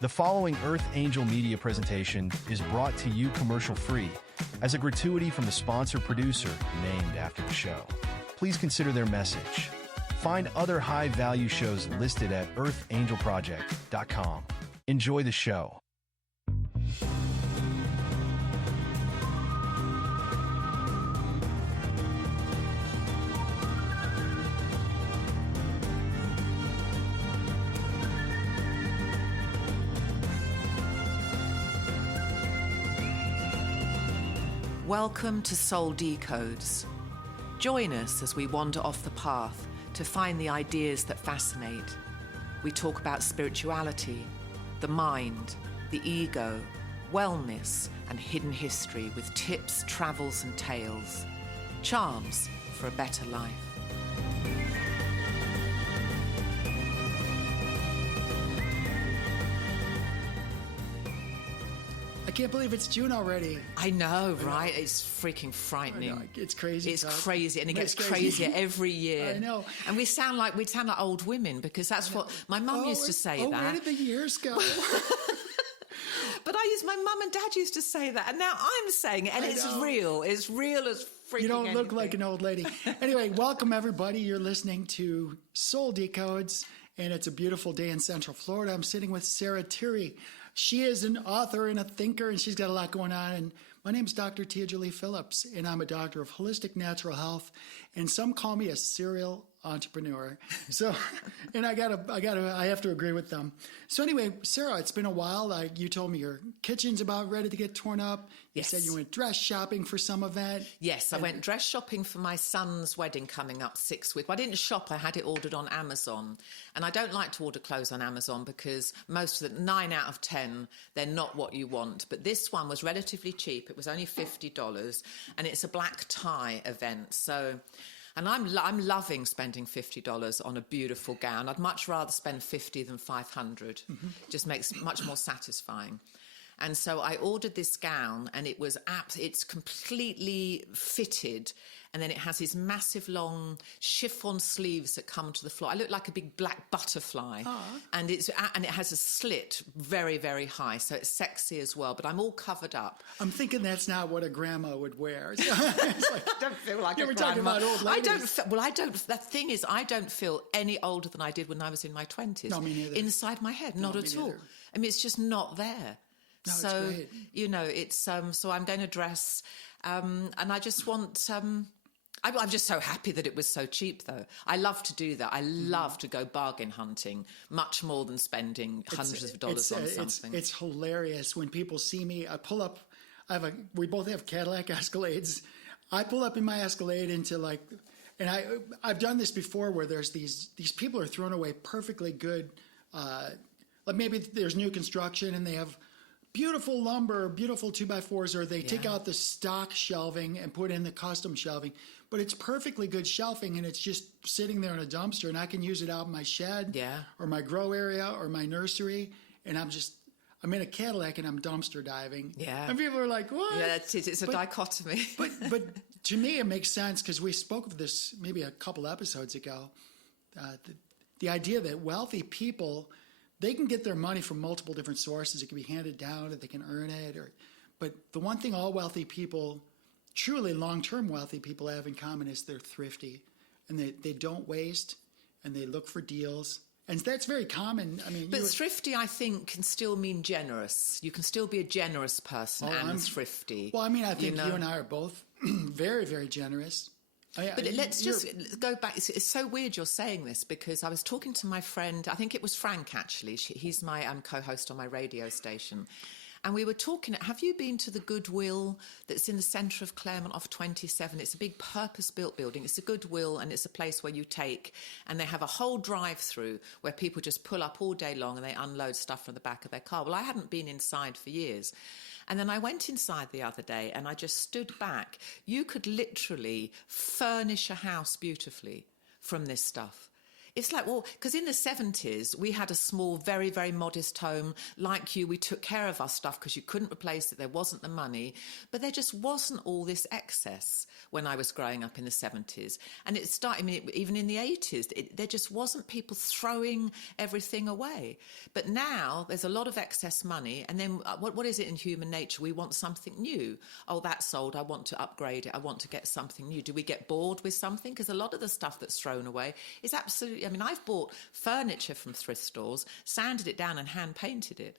The following Earth Angel media presentation is brought to you commercial-free as a gratuity from the sponsor producer named after the show. Please consider their message. Find other high-value shows listed at earthangelproject.com. Enjoy the show. Welcome to Soul Decodes. Join us as we wander off the path to find the ideas that fascinate. We talk about spirituality, the mind, the ego, wellness, and hidden history with tips, travels, and tales. Charms for a better life. I can't believe it's June already. I know, right? It's freaking frightening. I know. It's crazy. It's crazy, and it gets crazier every year. I know. And we sound like old women because that's what my mum used to say. Where did the years go? But my mum and dad used to say that, and now I'm saying it, and it's real. It's real as freaking. You don't anything. look like an old lady. Anyway, welcome everybody. You're listening to Soul Decodes, and it's a beautiful day in Central Florida. I'm sitting with Sarah Turi. She is an author and a thinker, and she's got a lot going on. And my name is Dr. Tia Jolie Phillips, and I'm a doctor of holistic natural health, and some call me a serial entrepreneur. So, and I have to agree with them. So anyway, Sarah, it's been a while. You told me your kitchen's about ready to get torn up. You said you went dress shopping for some event. Yes, I went dress shopping for my son's wedding coming up 6 weeks. Well, I didn't shop. I had it ordered on Amazon. And I don't like to order clothes on Amazon because most of the 9 out of 10, they're not what you want. But this one was relatively cheap. It was only $50, and it's a black tie event. So... And I'm loving spending $50 on a beautiful gown. I'd much rather spend $50 than $500. Mm-hmm. It just makes it much more satisfying. And so I ordered this gown, and it's completely fitted, and then it has these massive long chiffon sleeves that come to the floor. I look like a big black butterfly, and it has a slit very, very high, so it's sexy as well. But I'm all covered up. I'm thinking that's not what a grandma would wear. It's like, I don't feel like a grandma. Talking about old ladies. The thing is, I don't feel any older than I did when I was in my 20s. No, me neither. Inside my head, not at all. I mean, it's just not there. No, so, it's great. it's, so I'm going to dress, and I just want, I'm just so happy that it was so cheap, though. I love to do that. I love to go bargain hunting, much more than spending hundreds of dollars on something. It's hilarious when people see me. I pull up. We both have Cadillac Escalades. I pull up in my Escalade into and I've done this before where there's these people are throwing away perfectly good, like maybe there's new construction and they have beautiful lumber, beautiful 2x4s, or they take out the stock shelving and put in the custom shelving. But it's perfectly good shelving, and it's just sitting there in a dumpster, and I can use it out in my shed or my grow area or my nursery, and I'm in a Cadillac and I'm dumpster diving. Yeah. And people are like, what? Yeah, that's it. It's a dichotomy. but to me, it makes sense because we spoke of this maybe a couple episodes ago. The idea that wealthy people, they can get their money from multiple different sources. It can be handed down, or they can earn it. But the one thing all wealthy people, truly long-term wealthy people, have in common is they're thrifty, and they don't waste, and they look for deals. And that's very common. I mean, but thrifty, I think, can still mean generous. You can still be a generous person and thrifty. Well, I mean, I think you and I are both very, very generous. But let's just go back. It's so weird you're saying this because I was talking to my friend, I think it was Frank actually, he's my co-host on my radio station, and we were talking, have you been to the Goodwill that's in the centre of Claremont off 27? It's a big purpose-built building. It's a Goodwill, and it's a place where you take, and they have a whole drive-through where people just pull up all day long and they unload stuff from the back of their car. Well, I hadn't been inside for years. And then I went inside the other day and I just stood back. You could literally furnish a house beautifully from this stuff. It's like, well, because in the 70s, we had a small, very, very modest home. Like you, we took care of our stuff because you couldn't replace it. There wasn't the money. But there just wasn't all this excess when I was growing up in the 70s. And it started, even in the 80s, there just wasn't people throwing everything away. But now there's a lot of excess money. And then what is it in human nature? We want something new. Oh, that's old. I want to upgrade it. I want to get something new. Do we get bored with something? Because a lot of the stuff that's thrown away is absolutely... I've bought furniture from thrift stores, sanded it down and hand-painted it.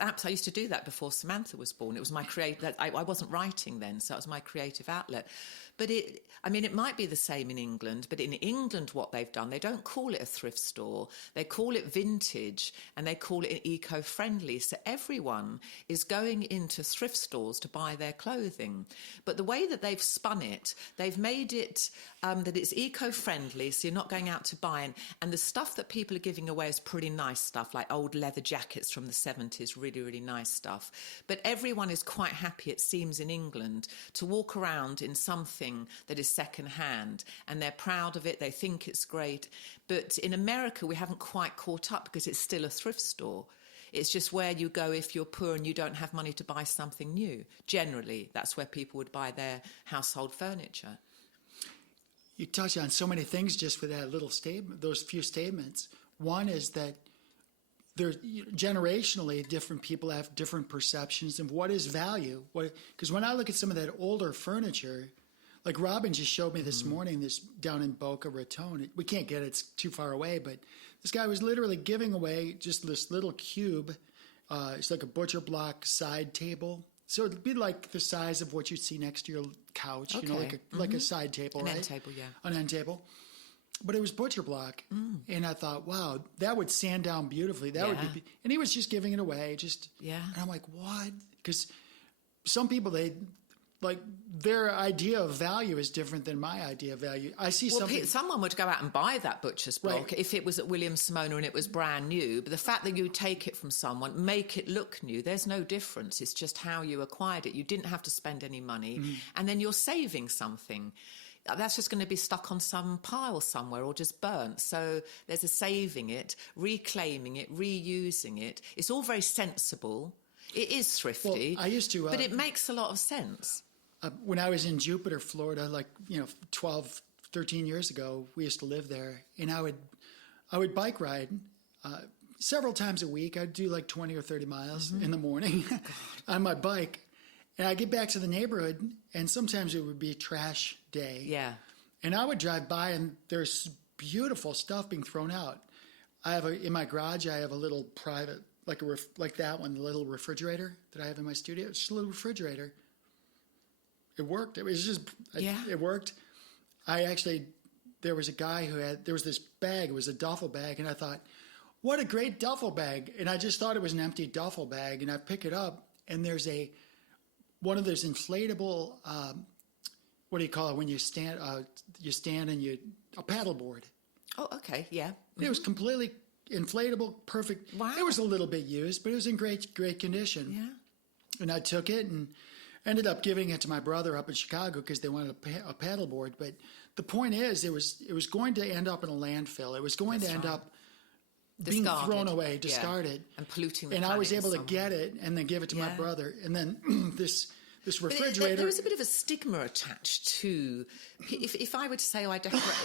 I used to do that before Samantha was born. It was my creative... I wasn't writing then, so it was my creative outlet. But it might be the same in England, but in England what they've done, they don't call it a thrift store. They call it vintage, and they call it eco-friendly. So everyone is going into thrift stores to buy their clothing. But the way that they've spun it, they've made it that it's eco-friendly, so you're not going out to buy. And the stuff that people are giving away is pretty nice stuff, like old leather jackets from the 70s, really, really nice stuff. But everyone is quite happy, it seems, in England to walk around in something that is second-hand, and they're proud of it, they think it's great. But in America, we haven't quite caught up because it's still a thrift store. It's just where you go if you're poor and you don't have money to buy something new. Generally, that's where people would buy their household furniture. You touch on so many things just with that little statement, those few statements. One is that generationally, different people have different perceptions of what is value. Because when I look at some of that older furniture, like Robin just showed me this morning, this down in Boca Raton. We can't get it, it's too far away, but this guy was literally giving away just this little cube. It's like a butcher block side table. So it'd be like the size of what you'd see next to your couch, Okay. like a side table, right? An end table, yeah. An end table. But it was butcher block. And I thought, wow, that would sand down beautifully. That would be, and he was just giving it away. And I'm like, what? Because some people, their idea of value is different than my idea of value. I see something... someone would go out and buy that butcher's block if it was at Williams-Sonoma and it was brand new. But the fact that you take it from someone, make it look new, there's no difference. It's just how you acquired it. You didn't have to spend any money. And then you're saving something. That's just going to be stuck on some pile somewhere or just burnt. So there's a saving it, reclaiming it, reusing it. It's all very sensible. It is thrifty. Well, I used to... but it makes a lot of sense. When I was in Jupiter, Florida, 12, 13 years ago, we used to live there, and I would bike ride several times a week. I'd do like 20 or 30 miles in the morning on my bike, and I'd get back to the neighborhood, and sometimes it would be a trash day. Yeah. And I would drive by, and there's beautiful stuff being thrown out. In my garage, I have a little private, like that one, the little refrigerator that I have in my studio. It's just a little refrigerator. It worked. It was just, it worked. There was a guy there was this bag, it was a duffel bag, and I thought, what a great duffel bag. And I just thought it was an empty duffel bag, and I pick it up, and there's one of those inflatable, what do you call it, when you stand and a paddleboard. Oh, okay, yeah. It was completely inflatable, perfect. Wow. It was a little bit used, but it was in great condition. Yeah. And I took it and ended up giving it to my brother up in Chicago because they wanted a paddleboard. But the point is, it was going to end up in a landfill. It was going to end up being thrown away, discarded, and polluting. And I was able to get it and then give it to my brother. And then this refrigerator. There is a bit of a stigma attached to. If I were to say,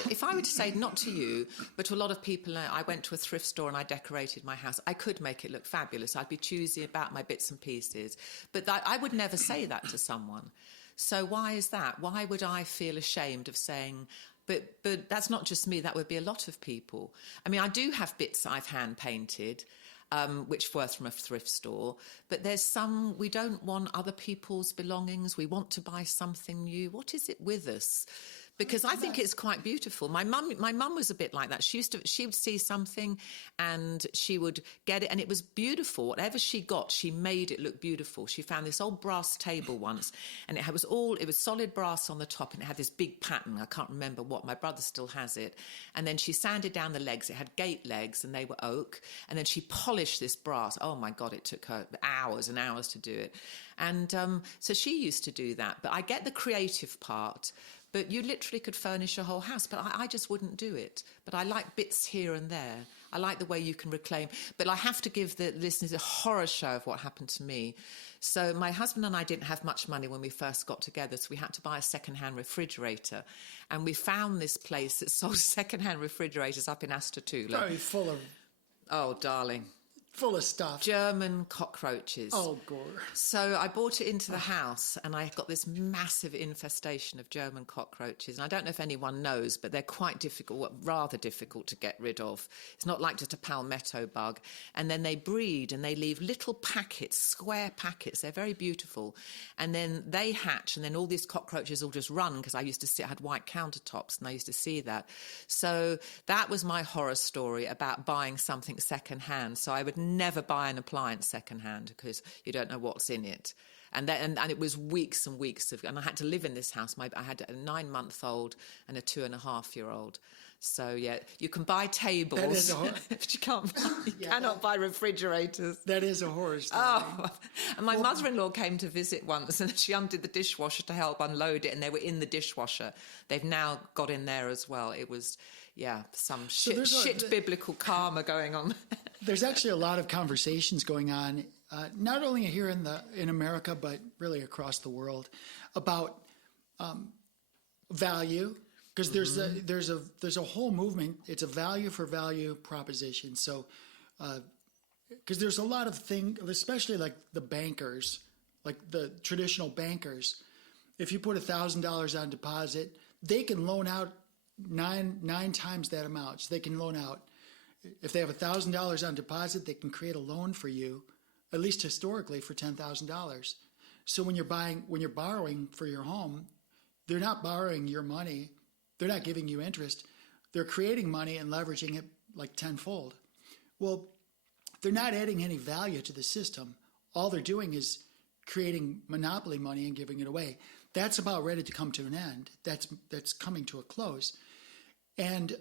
if I were to say, not to you, but to a lot of people, I went to a thrift store and I decorated my house. I could make it look fabulous. I'd be choosy about my bits and pieces, but I would never say that to someone. So why is that? Why would I feel ashamed of saying? But that's not just me. That would be a lot of people. I mean, I do have bits I've hand painted. Which were from a thrift store, but there's some, we don't want other people's belongings. We want to buy something new. What is it with us? Because I think it's quite beautiful. My mum was a bit like that. She would see something and she would get it, and it was beautiful. Whatever she got, she made it look beautiful. She found this old brass table once, and it was solid brass on the top, and it had this big pattern. I can't remember what. My brother still has it. And then she sanded down the legs. It had gate legs, and they were oak. And then she polished this brass. Oh my God, it took her hours and hours to do it. And so she used to do that. But I get the creative part. But you literally could furnish a whole house, but I just wouldn't do it. But I like bits here and there. I like the way you can reclaim. But I have to give the listeners a horror show of what happened to me. So my husband and I didn't have much money when we first got together, so we had to buy a secondhand refrigerator. And we found this place that sold secondhand refrigerators up in Astotula. Probably full of... Oh, darling. Full of stuff. German cockroaches. Oh, gore. So I brought it into the house and I got this massive infestation of German cockroaches. And I don't know if anyone knows, but they're quite difficult, rather difficult to get rid of. It's not like just a palmetto bug. And then they breed and they leave little packets, square packets. They're very beautiful. And then they hatch and then all these cockroaches will just run, because I had white countertops and I used to see that. So that was my horror story about buying something secondhand. So I would never buy an appliance secondhand because you don't know what's in it. And it was weeks and weeks and I had to live in this house. I had a 9-month-old and a 2.5-year-old. So yeah, you can buy tables, but you cannot buy refrigerators. That is a horror story. Oh, and my mother-in-law came to visit once, and she undid the dishwasher to help unload it, and they were in the dishwasher. They've now got in there as well. It was, some shit biblical karma going on. There's actually a lot of conversations going on, not only here in America, but really across the world, about value. Because there's a whole movement. It's a value for value proposition. So, because there's a lot of things, especially like the bankers, like the traditional bankers. If you put $1,000 on deposit, they can loan out nine times that amount. So they can loan out. If they have $1,000 on deposit, they can create a loan for you, at least historically, for $10,000. So when you're borrowing for your home, they're not borrowing your money. They're not giving you interest. They're creating money and leveraging it like tenfold. Well, they're not adding any value to the system. All they're doing is creating monopoly money and giving it away. That's about ready to come to an end. That's coming to a close. And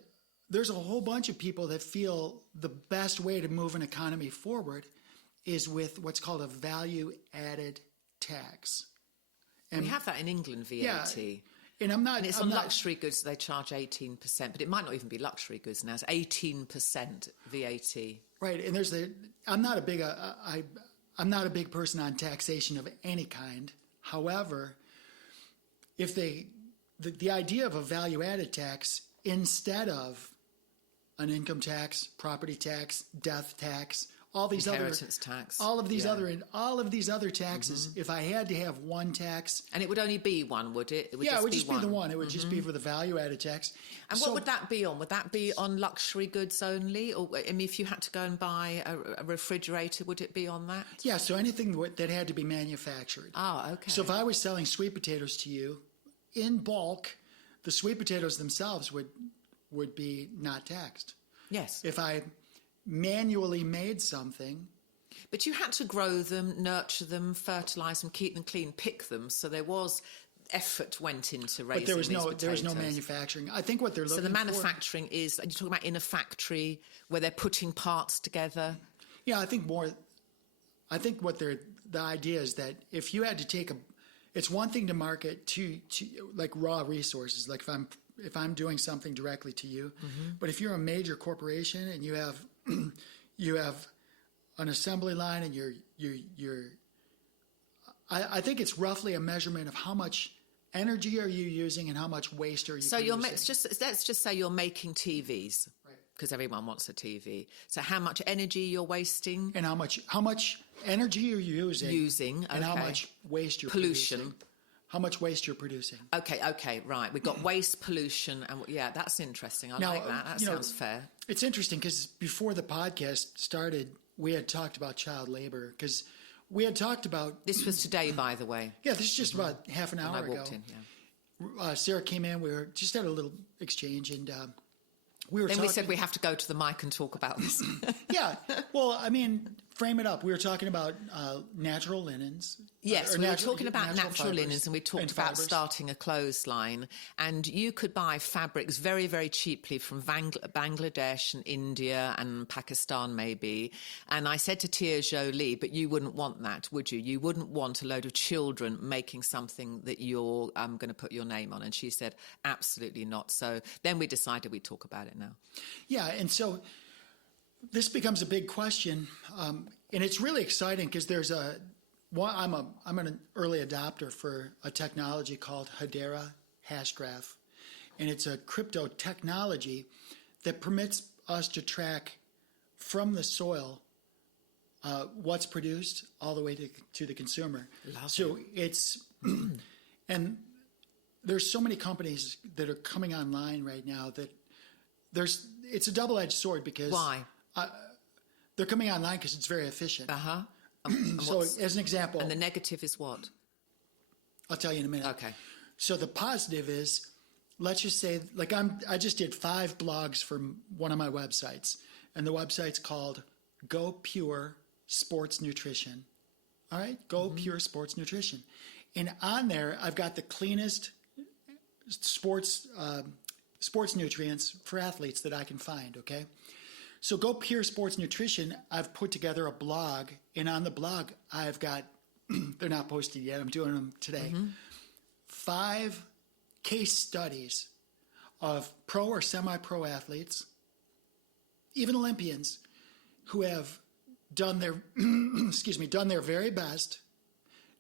there's a whole bunch of people that feel the best way to move an economy forward is with what's called a value-added tax. And we have that in England, VAT. Yeah, and it's on luxury goods. They charge 18%, but it might not even be luxury goods now. It's 18% VAT. Right, and I'm not a big person on taxation of any kind. However, if the idea of a value-added tax instead of an income tax, property tax, death tax, all these inheritance tax, all of these other taxes. If I had to have one tax, and it would only be one, would it? It would just be the one. It would just be for the value-added tax. And what would that be on? Would that be on luxury goods only, or if you had to go and buy a refrigerator, would it be on that? Yeah. So anything that had to be manufactured. Oh, okay. So if I was selling sweet potatoes to you in bulk, the sweet potatoes themselves would be not taxed. Yes. If I manually made something. But you had to grow them, nurture them, fertilize them, keep them clean, pick them. So there was effort went into raising these potatoes. But there was no manufacturing. I think what they're looking for... So the manufacturing is, are you talking about in a factory where they're putting parts together? Yeah, I think what the idea is that if you had to take it's one thing to market to like raw resources, like if I'm doing something directly to you, but if you're a major corporation and you have an assembly line and I think it's roughly a measurement of how much energy are you using and how much waste are you producing. Let's just say you're making TVs, because everyone wants a TV. So how much energy you're wasting, and how much energy you're using, and how much waste you're producing. How much waste you're producing. Okay, right. We've got waste, pollution, and that's interesting. I like that. That sounds fair. It's interesting because before the podcast started, we had talked about child labor, because we had talked about... This was today, by the way. Yeah, this is just about half an hour ago. I walked in, Sarah came in. We just had a little exchange, and we said we have to go to the mic and talk about this. Yeah. Well, I mean, frame it up. We were talking about natural linens. Yes, we were talking about natural fibers linens, and we talked about fibers. starting a clothesline. And you could buy fabrics very, very cheaply from Bangladesh and India and Pakistan, maybe. And I said to Tia Jolie, but you wouldn't want that, would you? You wouldn't want a load of children making something that you're going to put your name on. And she said, absolutely not. So then we decided we'd talk about it now. Yeah, and so this becomes a big question, and it's really exciting because I'm an early adopter for a technology called Hedera Hashgraph, and it's a crypto technology that permits us to track from the soil what's produced all the way to the consumer. So it's and there's so many companies that are coming online right now that it's a double-edged sword because why? They're coming online because it's very efficient. Uh-huh. So as an example... And the negative is what? I'll tell you in a minute. Okay. So the positive is, let's just say, like I just did 5 blogs from one of my websites, and the website's called Go Pure Sports Nutrition. All right? Go Pure Sports Nutrition. And on there, I've got the cleanest sports nutrients for athletes that I can find, okay? So Go Pure Sports Nutrition, I've put together a blog, and on the blog, I've got, they're not posted yet, I'm doing them today, 5 case studies of pro or semi-pro athletes, even Olympians, who have done their, done their very best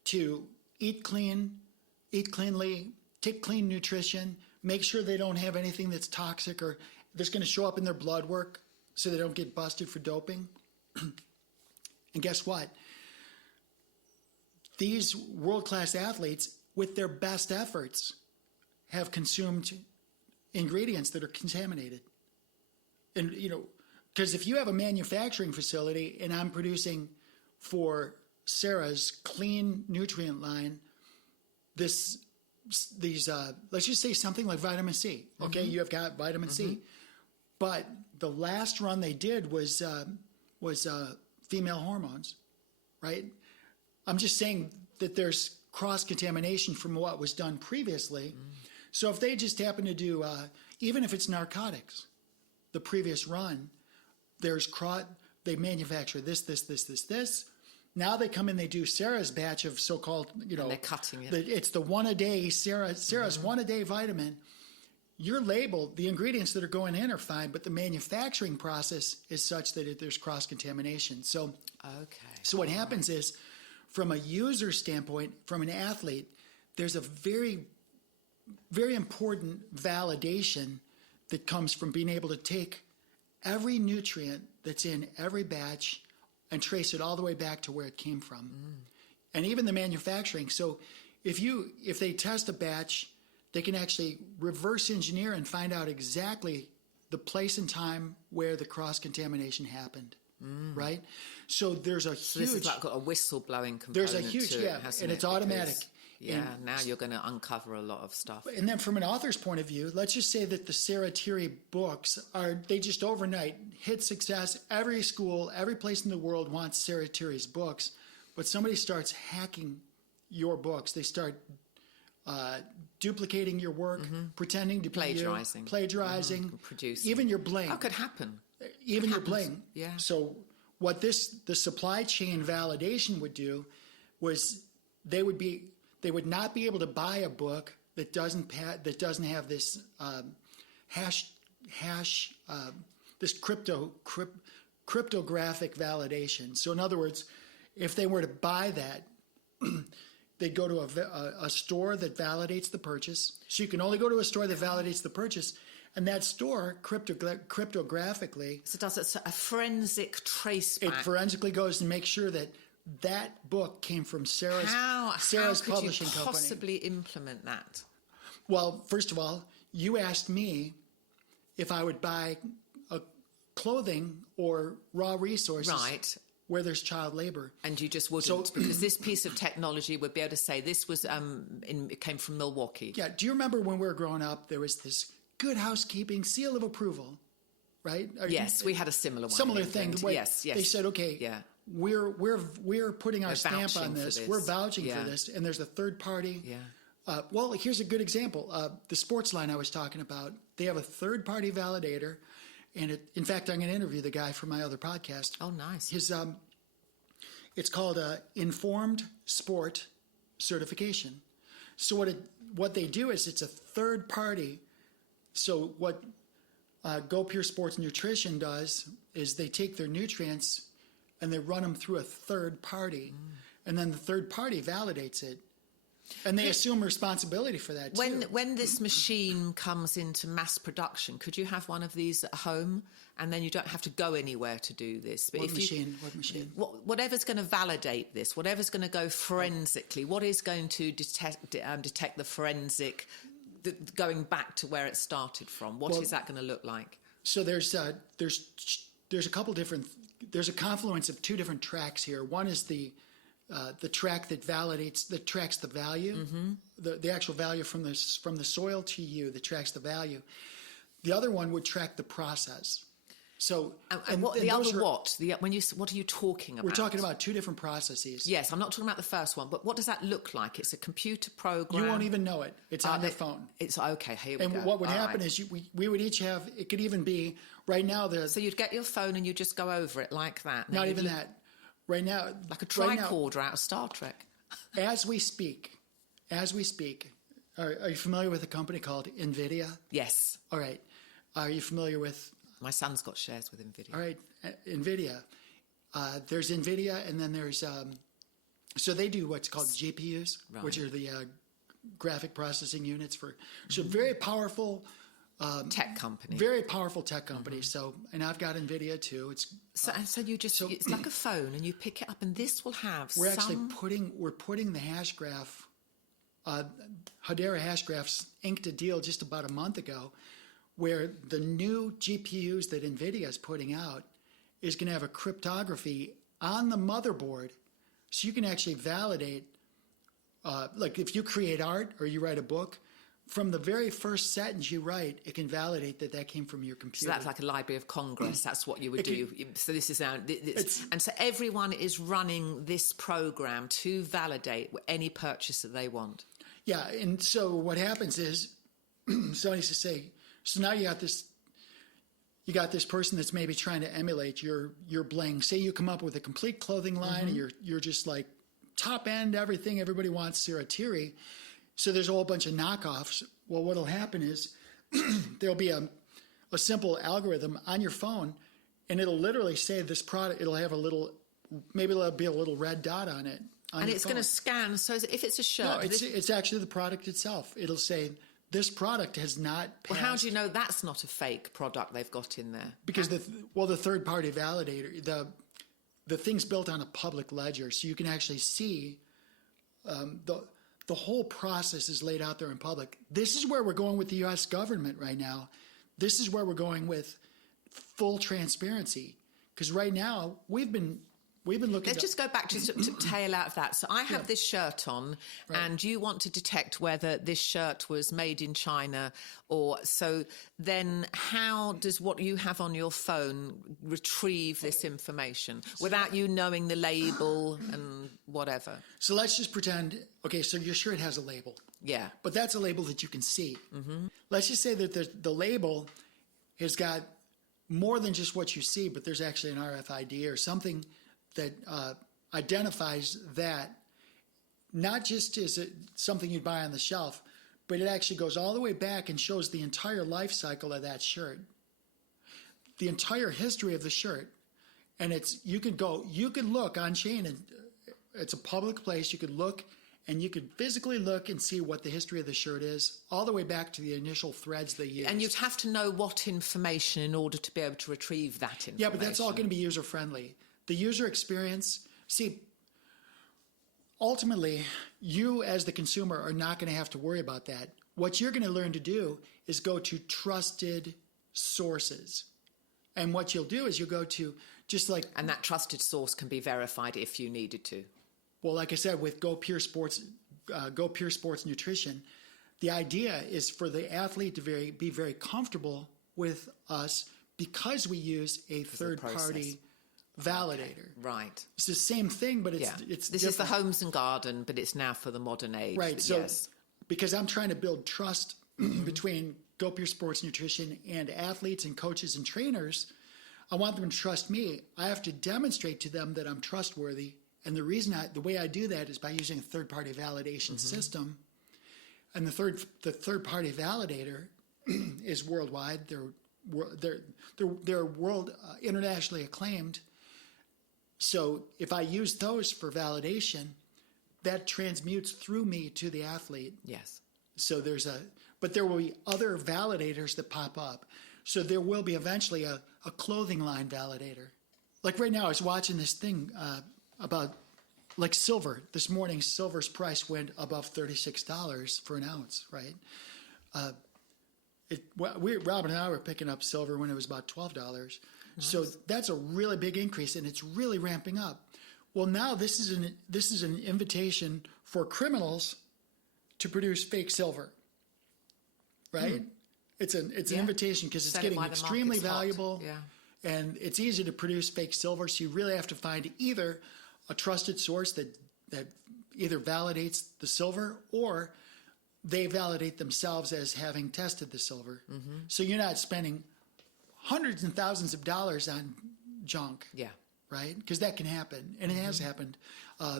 to eat cleanly, take clean nutrition, make sure they don't have anything that's toxic or that's going to show up in their blood work, so they don't get busted for doping. And guess what? These world-class athletes, with their best efforts, have consumed ingredients that are contaminated. And, because if you have a manufacturing facility and I'm producing for Sarah's clean nutrient line, these let's just say something like vitamin C. Okay, you have got vitamin C. But the last run they did was female hormones, right? I'm just saying that there's cross-contamination from what was done previously. So if they just happen to do, even if it's narcotics, the previous run, they manufacture this. Now they come in, they do Sarah's batch of so-called, and they're cutting it. It's the one-a-day, Sarah's one-a-day vitamin. You're labeled, the ingredients that are going in are fine, but the manufacturing process is such that there's cross-contamination. So what happens is, from a user standpoint, from an athlete, there's a very, very important validation that comes from being able to take every nutrient that's in every batch and trace it all the way back to where it came from. And even the manufacturing. So if they test a batch, they can actually reverse engineer and find out exactly the place and time where the cross-contamination happened, right? So there's a huge... this has got a whistle-blowing component There's a huge, to it, hasn't and it? it's automatic. Yeah, now you're going to uncover a lot of stuff. And then from an author's point of view, let's just say that the Sarah Thierry books they just overnight hit success. Every school, every place in the world wants Sarah Thierry's books, but somebody starts hacking your books. They start duplicating your work, pretending to be plagiarizing, producing. Even your bling. That could happen. Even your bling. Yeah. So what the supply chain validation would do was they would not be able to buy a book that doesn't have this this cryptographic validation. So in other words, if they were to buy that, they'd go to a store that validates the purchase. So you can only go to a store that validates the purchase, and that store cryptographically. So does a forensic trace back. It forensically goes to make sure that book came from Sarah's publishing company. How could you possibly implement that? Well, first of all, you asked me if I would buy clothing or raw resources where there's child labor. And you just wouldn't, because this piece of technology would be able to say this was it came from Milwaukee. Yeah. Do you remember when we were growing up, there was this Good Housekeeping seal of approval, right? Yes, we had a similar one. Similar thing. Yes. They said, okay, we're putting our stamp on this. We're vouching for this, and there's a third party. Yeah. Well, here's a good example. The sports line I was talking about, they have a third party validator, and in fact, I'm going to interview the guy from my other podcast. Oh, nice. It's called Informed Sport Certification. So what they do is it's a third party. So what Go Pure Sports Nutrition does is they take their nutrients and they run them through a third party, and then the third party validates it. And they assume responsibility for that, too. When this machine comes into mass production, could you have one of these at home, and then you don't have to go anywhere to do this? But What machine? Whatever's going to validate this, whatever's going to go forensically, what is going to detect the forensic, going back to where it started from? What is that going to look like? So there's a couple different. There's a confluence of two different tracks here. One is the track that tracks the value, the actual value from the soil to you, that tracks the value. The other one would track the process. So, what are you talking about? We're talking about two different processes. Yes, I'm not talking about the first one, but what does that look like? It's a computer program. You won't even know it. It's on your phone. It's okay. Here we go. And what would happen is we would each have. It could even be right now. So you'd get your phone and you just go over it like that. Not even that. Right now, like a tricorder out of Star Trek. As we speak, are you familiar with a company called NVIDIA? Yes. All right. Are you familiar with? My son's got shares with NVIDIA. All right, NVIDIA. There's NVIDIA, and then there's so they do what's called GPUs, which are the graphic processing units for. So very powerful. Tech company. Very powerful tech company. So, and I've got NVIDIA too. It's it's like a phone, and you pick it up, and this will have. We're putting the Hashgraph. Hedera Hashgraphs inked a deal just about a month ago, where the new GPUs that NVIDIA is putting out is going to have a cryptography on the motherboard, so you can actually validate. Like if you create art or you write a book. From the very first sentence you write, it can validate that came from your computer. So that's like a Library of Congress. That's what you would do. So this is now, and so everyone is running this program to validate any purchase that they want. Yeah, and so what happens is, somebody used to say, so now you got this person that's maybe trying to emulate your bling. Say you come up with a complete clothing line, and you're just like top end everything everybody wants, Sarah Thierry. So there's a whole bunch of knockoffs. Well, what'll happen is there'll be a simple algorithm on your phone, and it'll literally say this product. It'll have maybe there'll be a little red dot on it. And it's going to scan. So if it's a shirt, no, it's actually the product itself. It'll say this product has not passed. Well, how do you know that's not a fake product they've got in there? Because the third party validator, the thing's built on a public ledger, so you can actually see the whole process is laid out there in public. This is where we're going with the U.S. government right now. This is where we're going with full transparency. Because right now, we've been looking... Let's just go back to tail out of that. So I have this shirt on, and you want to detect whether this shirt was made in China or... So then how does what you have on your phone retrieve this information without you knowing the label and whatever? So let's just pretend... Okay, so your shirt has a label. Yeah. But that's a label that you can see. Mm-hmm. Let's just say that the label has got more than just what you see, but there's actually an RFID or something that identifies that, not just is it something you'd buy on the shelf, but it actually goes all the way back and shows the entire life cycle of that shirt, the entire history of the shirt. And you could look on chain, and it's a public place. You could look, and you could physically look and see what the history of the shirt is, all the way back to the initial threads they used. And you'd have to know what information in order to be able to retrieve that information. Yeah, but that's all going to be user-friendly. The user experience, see, ultimately, you as the consumer are not going to have to worry about that. What you're going to learn to do is go to trusted sources. And what you'll do is you'll go to just like... And that trusted source can be verified if you needed to. Well, like I said, with Go Pure Sports Nutrition, the idea is for the athlete to be very comfortable with us because we use a third-party validator. Right. It's the same thing, but it's This different. is the homes and garden, but it's now for the modern age. Right. So yes. because I'm trying to build trust between Go Pure Sports Nutrition and athletes and coaches and trainers, I want them to trust me. I have to demonstrate to them that I'm trustworthy. And the way I do that is by using a third-party validation system. And the third-party validator is worldwide. They're internationally acclaimed. So if I use those for validation, that transmutes through me to the athlete. Yes. So but there will be other validators that pop up. So there will be eventually a clothing line validator. Like right now, I was watching this thing about like silver. This morning, silver's price went above $36 for an ounce, right? Robin and I were picking up silver when it was about $12. Nice. So that's a really big increase, and it's really ramping up. Well, now this is an invitation for criminals to produce fake silver, right? It's an invitation because it's getting extremely valuable, and it's easy to produce fake silver. So you really have to find either a trusted source that either validates the silver or they validate themselves as having tested the silver. So you're not spending hundreds and thousands of dollars on junk. Yeah. Right? Because that can happen, and it has happened.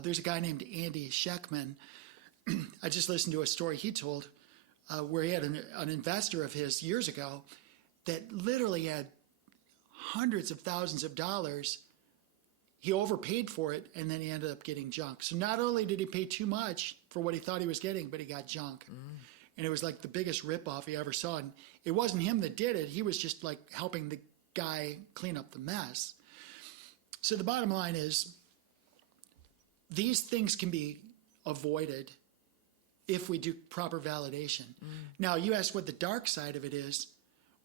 There's a guy named Andy Scheckman. I just listened to a story he told where he had an investor of his years ago that literally had hundreds of thousands of dollars. He overpaid for it, and then he ended up getting junk. So not only did he pay too much for what he thought he was getting, but he got junk. And it was like the biggest ripoff he ever saw. And it wasn't him that did it. He was just like helping the guy clean up the mess. So the bottom line is these things can be avoided if we do proper validation. Now, you asked what the dark side of it is.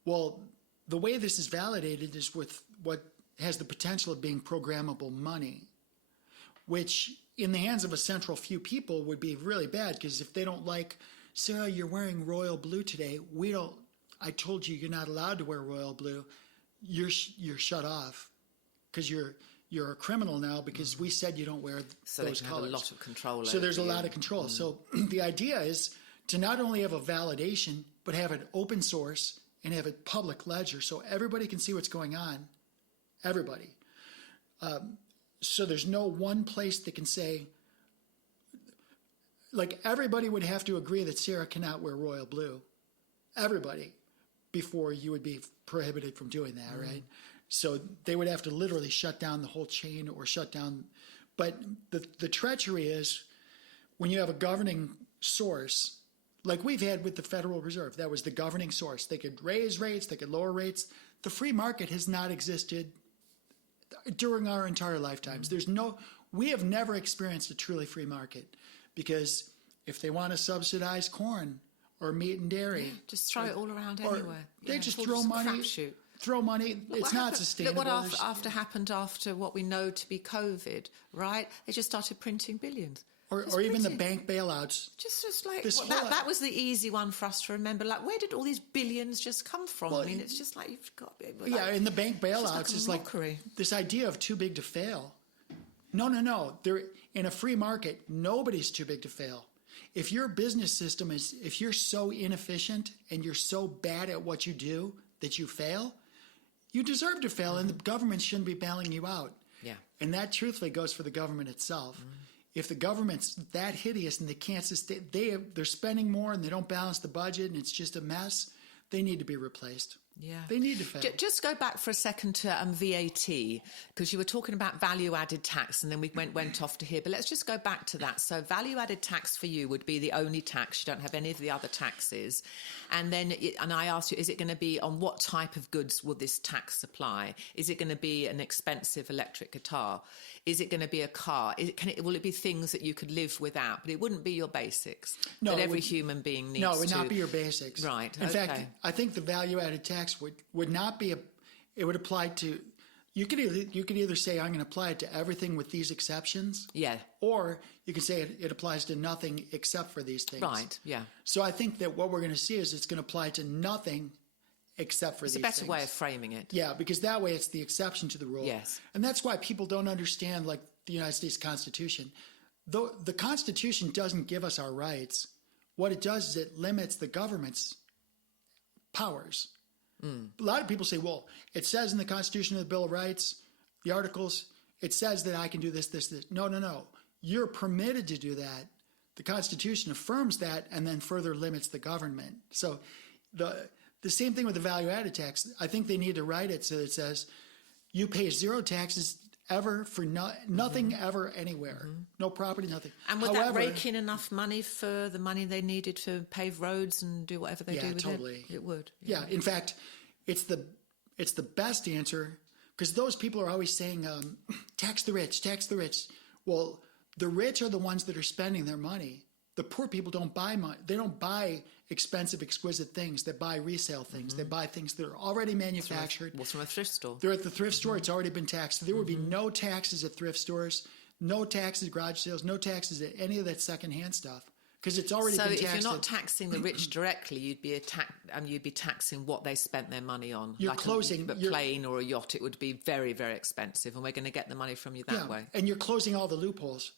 Well, the way this is validated is with what has the potential of being programmable money, which in the hands of a central few people would be really bad, because if they don't like, Sarah, you're wearing royal blue today. I told you you're not allowed to wear royal blue. You're shut off because you're a criminal now because we said you don't wear so those they can colors. have a lot of control. So there's a lot of control. So the idea is to not only have a validation, but have it open source and have it public ledger so everybody can see what's going on. Everybody. So there's no one place that can say, like everybody would have to agree that Sarah cannot wear royal blue. Everybody, before you would be prohibited from doing that, right? So they would have to literally shut down the whole chain or shut down. But the treachery is when you have a governing source, like we've had with the Federal Reserve, that was the governing source. They could raise rates, they could lower rates. The free market has not existed during our entire lifetimes. We have never experienced a truly free market, because if they want to subsidize corn or meat and dairy, just throw it all around anywhere. They just throw money. Throw money. It's not sustainable. Look what happened after what we know to be COVID, right? They just started printing billions. Or even the bank bailouts. Just like that was the easy one for us to remember. Like, where did all these billions just come from? Well, I mean, it's just like you've got. And the bank bailouts is like this idea of too big to fail. No. In a free market, nobody's too big to fail. If your business system if you're so inefficient and you're so bad at what you do that you fail, you deserve to fail, and the government shouldn't be bailing you out. Yeah. And that truthfully goes for the government itself. If the government's that hideous and they can't sustain, they're spending more and they don't balance the budget and it's just a mess, they need to be replaced. Yeah. They need to fail. Just go back for a second to VAT, because you were talking about value-added tax and then we went off to here. But let's just go back to that. So value-added tax for you would be the only tax. You don't have any of the other taxes. And then, and I asked you, is it going to be on what type of goods will this tax apply? Is it going to be an expensive electric guitar? Is it going to be a car? Will it be things that you could live without? But it wouldn't be your basics that every human being needs to. No, it would not be your basics. Right. In fact, I think the value-added tax would not be it would apply to, you could either say I'm going to apply it to everything with these exceptions. Yeah. Or you could say it applies to nothing except for these things. Right, yeah. So I think that what we're going to see is it's going to apply to nothing except for It's these a better things. way of framing it. Yeah, because that way it's the exception to the rule. Yes. And that's why people don't understand, like, the United States Constitution. Though the Constitution doesn't give us our rights, what it does is it limits the government's powers. A lot of people say, well, it says in the Constitution and the Bill of Rights, the articles, it says that I can do this, this, this. No. You're permitted to do that. The Constitution affirms that and then further limits the government. So the same thing with the value-added tax. I think they need to write it so it says you pay zero taxes ever for nothing ever anywhere. No property, nothing. And would that rake in enough money for the money they needed to pave roads and do whatever they do with totally. it? It would. Yeah. In fact, it's the best answer, because those people are always saying, tax the rich, tax the rich. Well, the rich are the ones that are spending their money. The poor people don't buy money. They don't buy expensive, exquisite things. They buy resale things. They buy things that are already manufactured. What's from a thrift store? They're at the thrift store. It's already been taxed. There would be no taxes at thrift stores, no taxes at garage sales, no taxes at any of that secondhand stuff, because it's already been taxed. So if you're not taxing the rich directly, you'd be taxing what they spent their money on. You're like closing a plane or a yacht. It would be very, very expensive, and we're going to get the money from you that way. And you're closing all the loopholes,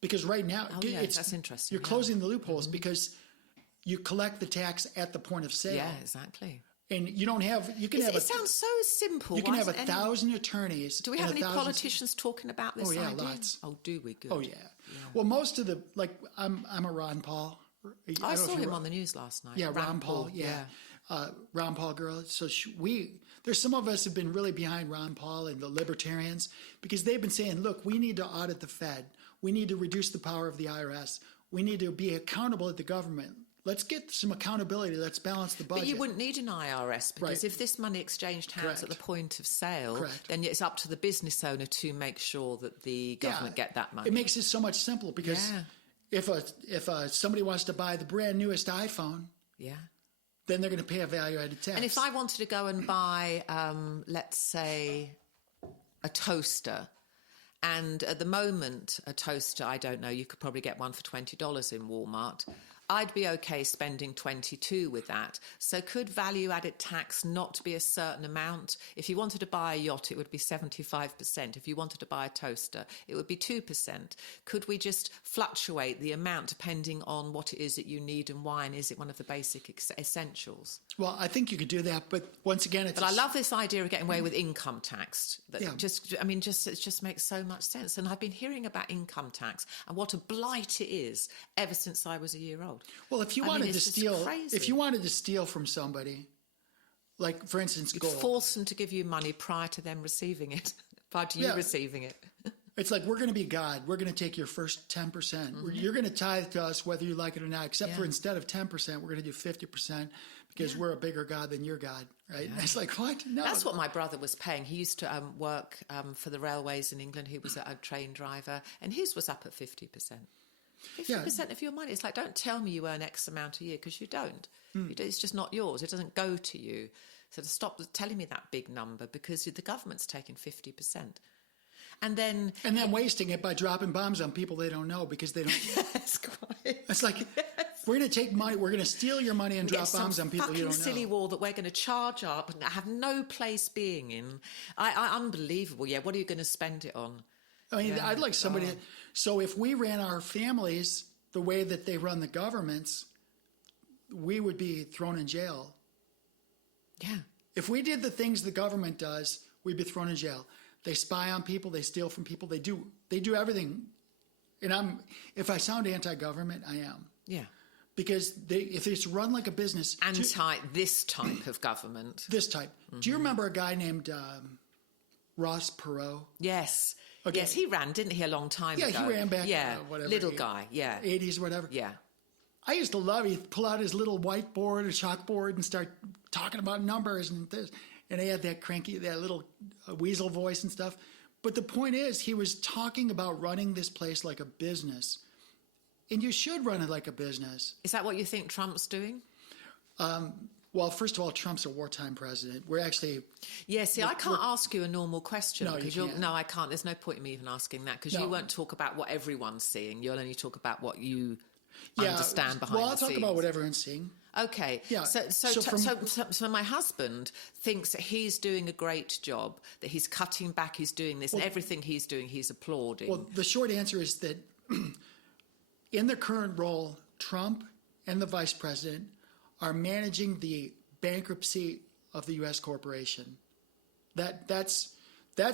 because right now that's interesting. You're closing the loopholes because you collect the tax at the point of sale. Yeah, exactly. And you don't have. It sounds so simple. You can have 1,000 attorneys. Do we have any politicians talking about this idea? Lots. Oh, do we? Good. Oh, yeah. Well, most of the, like, I'm a Ron Paul. I saw him on the news last night. Yeah, Ron Paul. Yeah. Ron Paul girl. So there's some of us have been really behind Ron Paul and the libertarians, because they've been saying, look, we need to audit the Fed. We need to reduce the power of the IRS. We need to be accountable at the government. Let's get some accountability. Let's balance the budget. But you wouldn't need an IRS, because if this money exchanged hands at the point of sale, then it's up to the business owner to make sure that the government get that money. It makes it so much simpler, because if somebody wants to buy the brand newest iPhone, then they're going to pay a value-added tax. And if I wanted to go and buy, let's say, a toaster, and at the moment, a toaster, I don't know, you could probably get one for $20 in Walmart. I'd be okay spending $22 with that. So could value-added tax not be a certain amount? If you wanted to buy a yacht, it would be 75%. If you wanted to buy a toaster, it would be 2%. Could we just fluctuate the amount depending on what it is that you need and why, and is it one of the basic essentials? Well, I think you could do that, but once again, it's... But I love this idea of getting away with income tax. That it just makes so much sense. And I've been hearing about income tax and what a blight it is ever since I was a year old. Well, if you wanted to steal from somebody, like, for instance, gold, force them to give you money prior to them receiving it, prior to you receiving it. It's like, we're going to be God. We're going to take your first 10%. You're going to tithe to us whether you like it or not, except for instead of 10%, we're going to do 50% because we're a bigger God than your God, right? Yeah. It's like, what? No. That's what my brother was paying. He used to work for the railways in England. He was a train driver, and his was up at 50%. 50% of your money. It's like, don't tell me you earn X amount a year, because you don't. It's just not yours. It doesn't go to you. So to stop telling me that big number, because the government's taking 50%. And then wasting it by dropping bombs on people they don't know, because they don't. Yes, quite. It's like, we're going to take money, we're going to steal your money and drop bombs on people you don't know. Silly war that we're going to charge up and have no place being in. Unbelievable. Yeah, what are you going to spend it on? I mean, I'd like somebody. So if we ran our families the way that they run the governments, we would be thrown in jail. Yeah. If we did the things the government does, we'd be thrown in jail. They spy on people. They steal from people. They do everything. And if I sound anti-government, I am. Yeah. Because if it's run like a business. This type of government. This type. Do you remember a guy named Ross Perot? Yes. Okay. Yes, he ran, didn't he, a long time ago? Yeah, he ran back, whatever. Little guy, 80s, whatever. Yeah. I used to love, he'd pull out his little whiteboard or chalkboard and start talking about numbers and this. And he had that little weasel voice and stuff. But the point is, he was talking about running this place like a business. And you should run it like a business. Is that what you think Trump's doing? Well, first of all, Trump's a wartime president. We're actually... Yeah, see, I can't ask you a normal question. No, you can't. No, I can't. There's no point in me even asking that, because you won't talk about what everyone's seeing. You'll only talk about what you understand behind Well, I'll the talk scenes. about what everyone's seeing. Okay. Yeah. So my husband thinks that he's doing a great job, that he's cutting back, he's doing this, and everything he's doing, he's applauding. Well, the short answer is that in their current role, Trump and the vice president are managing the bankruptcy of the U.S. corporation. That's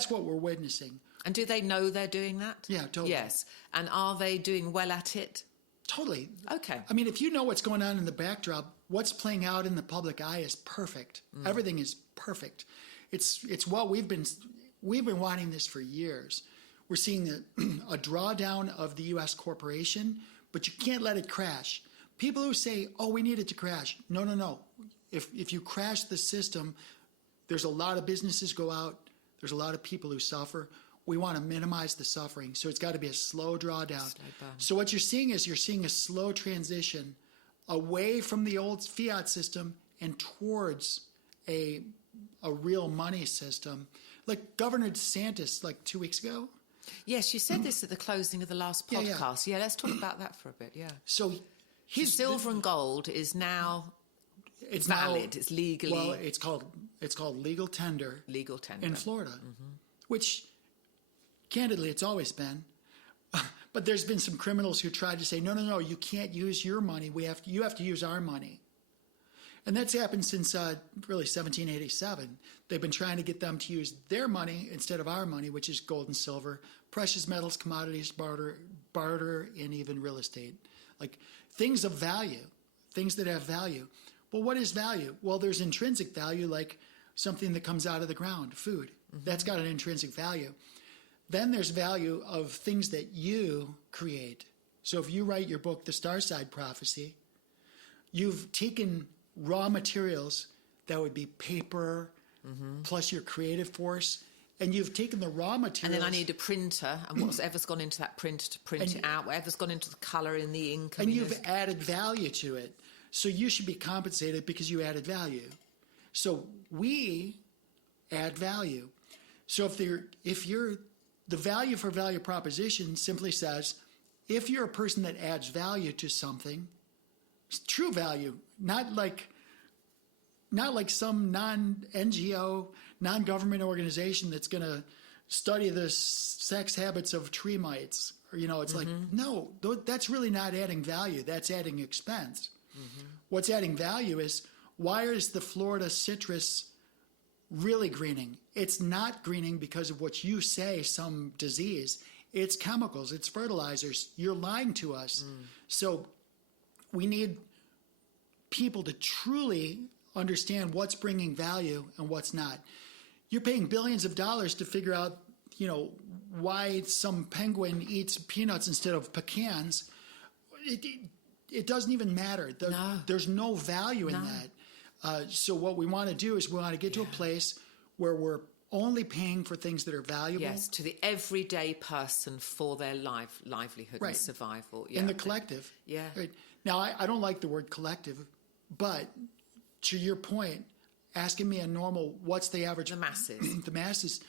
what we're witnessing. And do they know they're doing that? Yeah, totally. Yes. And are they doing well at it? Totally. Okay. I mean, if you know what's going on in the backdrop, what's playing out in the public eye is perfect. Everything is perfect. It's what we've been wanting this for years. We're seeing a drawdown of the U.S. corporation, but you can't let it crash. People who say, "Oh, we need it to crash," no. If you crash the system, there's a lot of businesses go out. There's a lot of people who suffer. We want to minimize the suffering, so it's got to be a slow drawdown. So what you're seeing is a slow transition away from the old fiat system and towards a real money system. Like Governor DeSantis, 2 weeks ago. Yes, you said this at the closing of the last podcast. Yeah, let's talk about that for a bit, yeah. So his silver and gold is now it's valid. Now, it's legally... Well, it's called legal tender. Legal tender. In Florida, which... Candidly, it's always been. But there's been some criminals who tried to say, no, you can't use your money. You have to use our money. And that's happened since really 1787. They've been trying to get them to use their money instead of our money, which is gold and silver, precious metals, commodities, barter, and even real estate. Like things of value, things that have value. Well, what is value? Well, there's intrinsic value, like something that comes out of the ground, food. That's got an intrinsic value. Then there's value of things that you create. So if you write your book, The Starside Prophecy, you've taken raw materials that would be paper plus your creative force, and you've taken the raw materials. And then I need a printer, and whatever's gone into that printer to print it out, whatever's gone into the colour in the ink. And you've added value to it. So you should be compensated because you added value. So we add value. So the value for value proposition simply says, if you're a person that adds value to something, true value, not like some non-NGO, non-government organization that's going to study the sex habits of tree mites. Or, it's like, no, that's really not adding value. That's adding expense. What's adding value is, why is the Florida citrus really greening? It's not greening because of what you say, some disease. It's chemicals, it's fertilizers. You're lying to us. So we need people to truly understand what's bringing value and what's not. You're paying billions of dollars to figure out, why some penguin eats peanuts instead of pecans. It doesn't even matter. There's no value in that. So what we want to do is we want to get to a place where we're only paying for things that are valuable. Yes, to the everyday person for their livelihood and survival. In the collective. Yeah. Right. Now, I don't like the word collective, but to your point, asking me what's the average? The masses. The masses.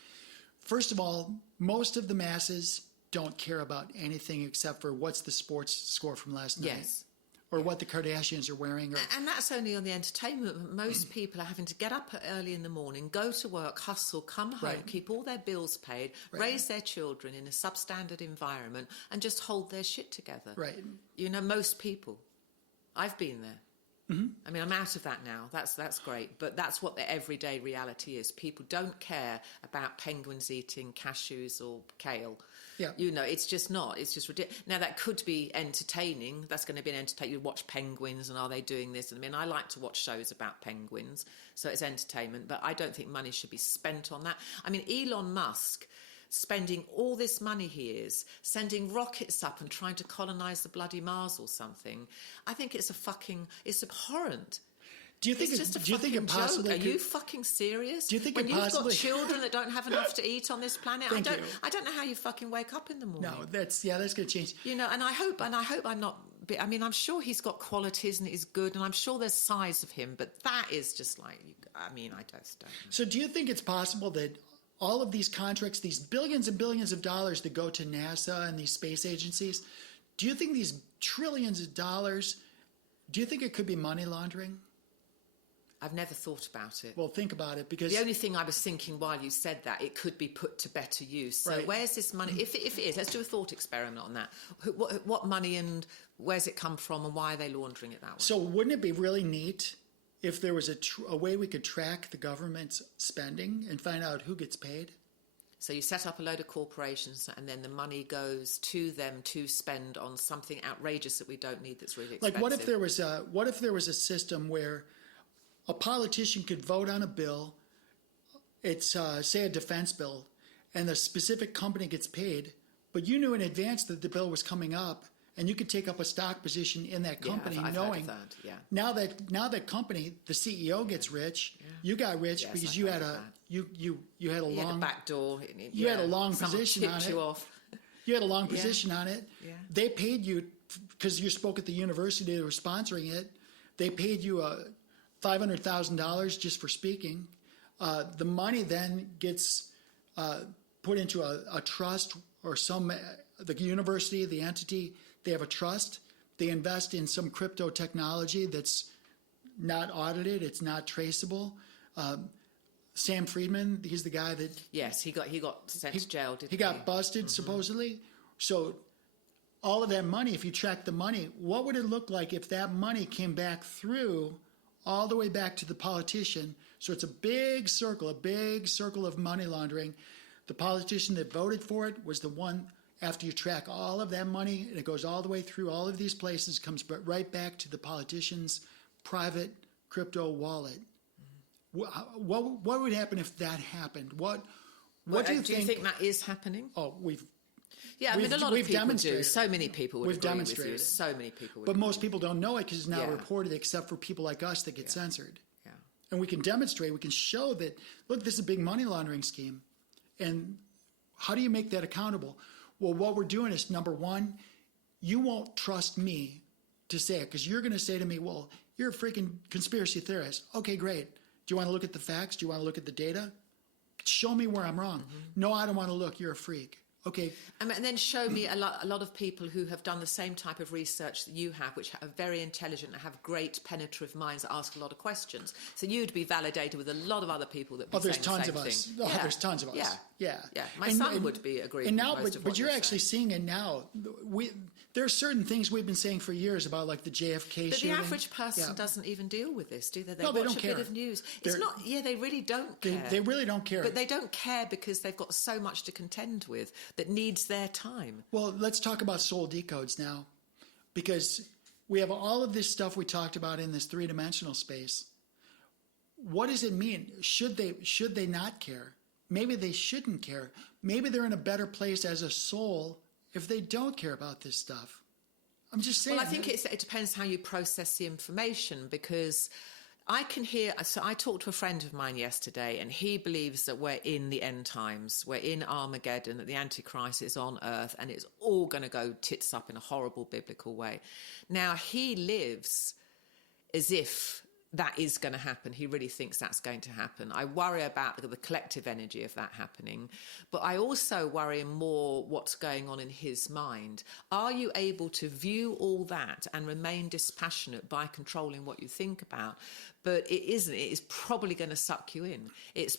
First of all, most of the masses don't care about anything except for what's the sports score from last night. Yes. Or what the Kardashians are wearing. And that's only on the entertainment. Most people are having to get up early in the morning, go to work, hustle, come home, keep all their bills paid, raise their children in a substandard environment, and just hold their shit together. Right. Most people. I've been there. I mean, I'm out of that now. That's great. But that's what the everyday reality is. People don't care about penguins eating cashews or kale. Yeah. It's just not. It's just ridiculous. Now, that could be entertaining. That's going to be an entertainment. You watch penguins and are they doing this? I mean, I like to watch shows about penguins, so it's entertainment. But I don't think money should be spent on that. I mean, Elon Musk spending all this money he is, sending rockets up and trying to colonize the bloody Mars or something. I think it's abhorrent. Do you think it possibly? Are you fucking serious? Do you think when it possibly? You've got children that don't have enough to eat on this planet. I don't know how you fucking wake up in the morning. No, that's going to change. And I hope I'm not. I mean, I'm sure he's got qualities and he's good, and I'm sure there's sides of him, but that is just like. I mean, I just don't know. So, do you think it's possible that all of these contracts, these billions and billions of dollars that go to NASA and these space agencies, Do you think these trillions of dollars, do you think it could be money laundering? I've never thought about it. Well, think about it, because The only thing I was thinking while you said that, it could be put to better use. So Right. where's this money? If it is, let's do a thought experiment on that. What money and where's it come from and why are they laundering it that way? So wouldn't it be really neat if there was a way we could track the government's spending and find out who gets paid? So you set up a load of corporations and then the money goes to them to spend on something outrageous that we don't need that's really expensive. Like what if there was a system where a politician could vote on a bill, it's say a defense bill, and the specific company gets paid, but you knew in advance that the bill was coming up, and you could take up a stock position in that company, I've knowing heard of that, yeah. now that company, the CEO gets rich, you got rich Yes, because I've you heard had of a that. you had a You had a long back door. you had a long Someone position tipped on it. you off. You had a long position on it. Yeah. They paid you because you spoke at the university. They were sponsoring it. They paid you $500,000 just for speaking. The money then gets put into a trust or the university, the entity. They have a trust. They invest in some crypto technology that's not audited. It's not traceable. Sam Friedman, he's the guy that Yes, he got sent to jail, didn't he? he got busted supposedly. So all of that money, if you track the money, what would it look like if that money came back through all the way back to the politician? So it's a big circle of money laundering. The politician that voted for it was the one, after you track all of that money, and it goes all the way through all of these places, comes right back to the politician's private crypto wallet. What would happen if that happened? What do you think? that is happening? Oh, Yeah, I mean, a lot of we've people do. demonstrated So many people would We've agree with demonstrated you. it. So many people would But agree. most people don't know it because it's not Yeah. reported, except for people like us that get censored. Yeah. And we can demonstrate, we can show that, look, this is a big money laundering scheme. And how do you make that accountable? Well, what we're doing is, number one, you won't trust me to say it because you're going to say to me, well, you're a freaking conspiracy theorist. Okay, great. Do you want to look at the facts? Do you want to look at the data? Show me where I'm wrong. No, I don't want to look. You're a freak. Okay. And then show me a lot of people who have done the same type of research that you have, which are very intelligent and have great penetrative minds that ask a lot of questions. So you'd be validated with a lot of other people that would be saying there's tons the of same us. thing. Oh, there's tons of us. Yeah. My And- son and- would be agreeing And with now, most of but what you're you're actually saying. seeing it now. There are certain things we've been saying for years about, like the JFK But shooting. the average person Yeah. doesn't even deal with this, do they? They No, watch they don't a care. bit of news. They're- It's not. Yeah, they really don't care. They really don't care. But they don't care because they've got so much to contend with that needs their time. Well, let's talk about soul decodes now, because we have all of this stuff we talked about in this three-dimensional space. What does it mean? Should they not care? Maybe they shouldn't care. Maybe they're in a better place as a soul if they don't care about this stuff. I'm just saying. Well, I think it depends how you process the information, because I can hear. So I talked to a friend of mine yesterday, and he believes that we're in the end times, we're in Armageddon, that the Antichrist is on Earth, and it's all going to go tits up in a horrible biblical way. Now, he lives as if that is going to happen. He really thinks that's going to happen. I worry about the collective energy of that happening, but I also worry more what's going on in his mind. Are you able to view all that and remain dispassionate by controlling what you think about? But it isn't. It is probably going to suck you in. It's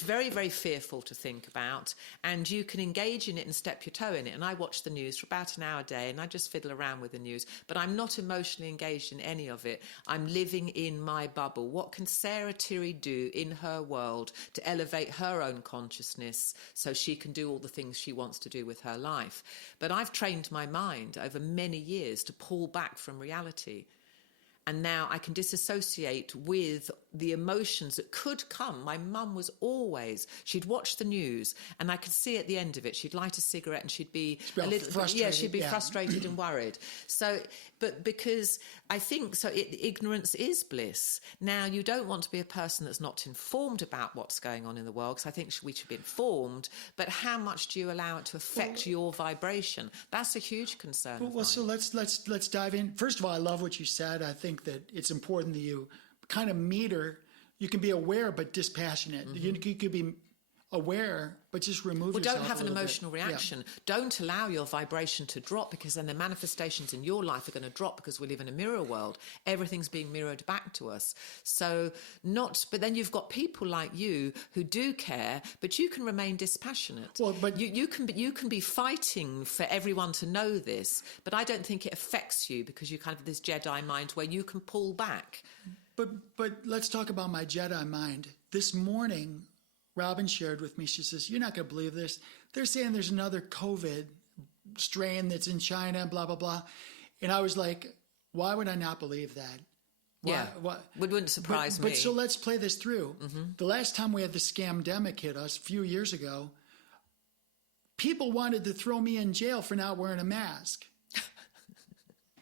very, very fearful to think about, and you can engage in it and step your toe in it. And I watch the news for about an hour a day, and I just fiddle around with the news, but I'm not emotionally engaged in any of it. I'm living in my bubble. What can Sarah Tiri do in her world to elevate her own consciousness so she can do all the things she wants to do with her life? But I've trained my mind over many years to pull back from reality. And now I can disassociate with the emotions that could come. My mum was always, she'd watch the news and I could see at the end of it, she'd light a cigarette and she'd be a little frustrated. Yeah, she'd be frustrated and worried. So, but because I think, ignorance is bliss. Now, you don't want to be a person that's not informed about what's going on in the world, because I think we should be informed, but how much do you allow it to affect your vibration? That's a huge concern. Well, so let's dive in. First of all, I love what you said. I think that it's important that you kind of meter. You can be aware but dispassionate. You could be aware, but just remove yourself. Don't have an emotional bit. reaction. Yeah. Don't allow your vibration to drop, because then the manifestations in your life are going to drop, because we live in a mirror world. Everything's being mirrored back to us. But then you've got people like you who do care, but you can remain dispassionate. Well, but you can be fighting for everyone to know this, but I don't think it affects you, because you kind of have this Jedi mind where you can pull back. But let's talk about my Jedi mind. This morning, Robin shared with me, she says, "You're not going to believe this. They're saying there's another COVID strain that's in China and blah, blah, blah." And I was like, why would I not believe that? Wouldn't surprise me. But so let's play this through. Mm-hmm. The last time we had the Scamdemic hit us, a few years ago, people wanted to throw me in jail for not wearing a mask.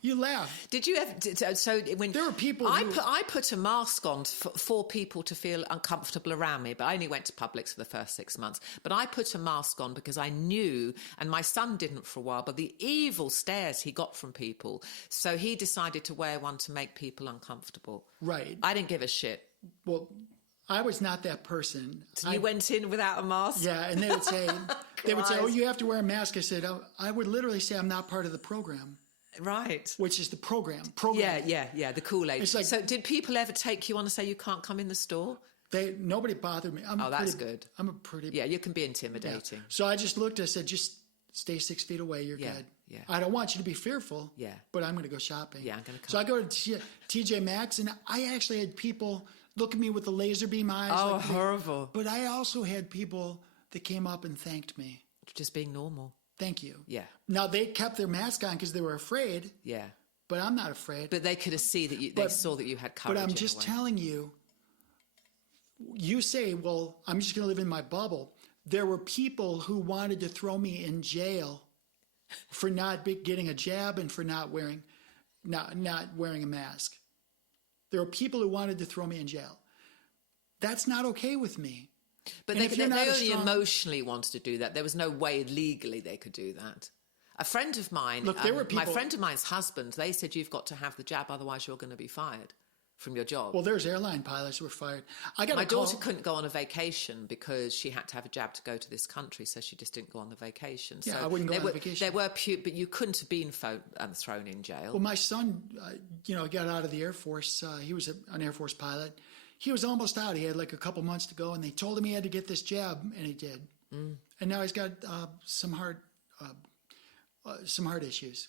You laugh. Did you ever? So when there were people, I put a mask on for people to feel uncomfortable around me. But I only went to Publix for the first 6 months. But I put a mask on because I knew, and my son didn't for a while, but the evil stares he got from people. So he decided to wear one to make people uncomfortable. Right. I didn't give a shit. Well, I was not that person. So you went in without a mask? Yeah, and they would say, "Oh, you have to wear a mask." I said, I would literally say, "I'm not part of the program." Right. Which is the program. Yeah, the Kool-Aid. It's like, so did people ever take you on and say you can't come in the store? Nobody bothered me. That's good. I'm a pretty... Yeah, you can be intimidating. Yeah. So I just looked, I said, just stay 6 feet away, you're good. Yeah. I don't want you to be fearful, but I'm going to go shopping. Yeah, I'm going to come. So I go to TJ Maxx, and I actually had people look at me with the laser beam eyes. Oh, like horrible. But I also had people that came up and thanked me. Just being normal. Thank you. Yeah. Now, they kept their mask on because they were afraid. Yeah. But I'm not afraid. But they could have seen that they saw that you had courage. But I'm just telling you, you say, well, I'm just going to live in my bubble. There were people who wanted to throw me in jail for not getting a jab and for not wearing a mask. There were people who wanted to throw me in jail. That's not okay with me. But they only emotionally wanted to do that. There was no way legally they could do that. A friend of mine, my friend of mine's husband, they said you've got to have the jab, otherwise you're going to be fired from your job. Well, there's airline pilots who were fired. My daughter couldn't go on a vacation because she had to have a jab to go to this country, so she just didn't go on the vacation. Yeah, so I wouldn't go on vacation. But you couldn't have been thrown in jail. Well, my son, got out of the Air Force. He was an Air Force pilot. He was almost out. He had like a couple months to go, and they told him he had to get this jab, and he did. Mm. And now he's got some heart issues.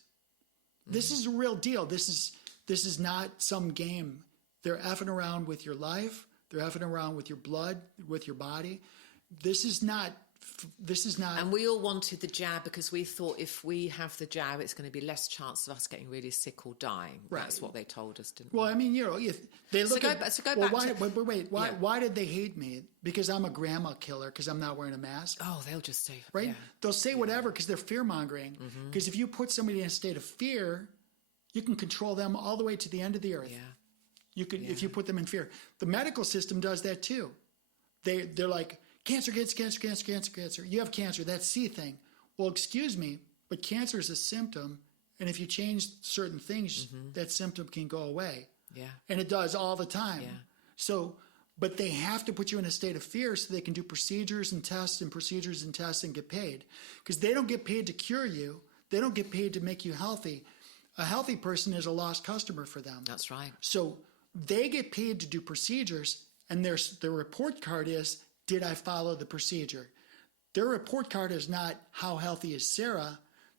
Mm. This is a real deal. This is not some game. They're effing around with your life. They're effing around with your blood, with your body. This is not. And we all wanted the jab because we thought if we have the jab, it's going to be less chance of us getting really sick or dying. Right. That's what they told us, didn't well, they? I mean, if they look why did they hate me? Because I'm a grandma killer because I'm not wearing a mask? Oh, they'll just say... Right? Yeah. They'll say whatever because they're fear-mongering. Because if you put somebody in a state of fear, you can control them all the way to the end of the earth. Yeah. You could, if you put them in fear. The medical system does that too. They're like... Cancer. You have cancer. That C thing. Well, excuse me, but cancer is a symptom. And if you change certain things, that symptom can go away. Yeah. And it does all the time. Yeah. So, but they have to put you in a state of fear so they can do procedures and tests and get paid. Because they don't get paid to cure you. They don't get paid to make you healthy. A healthy person is a lost customer for them. That's right. So they get paid to do procedures, and their report card is, did I follow the procedure? Their report card is not how healthy is Sarah.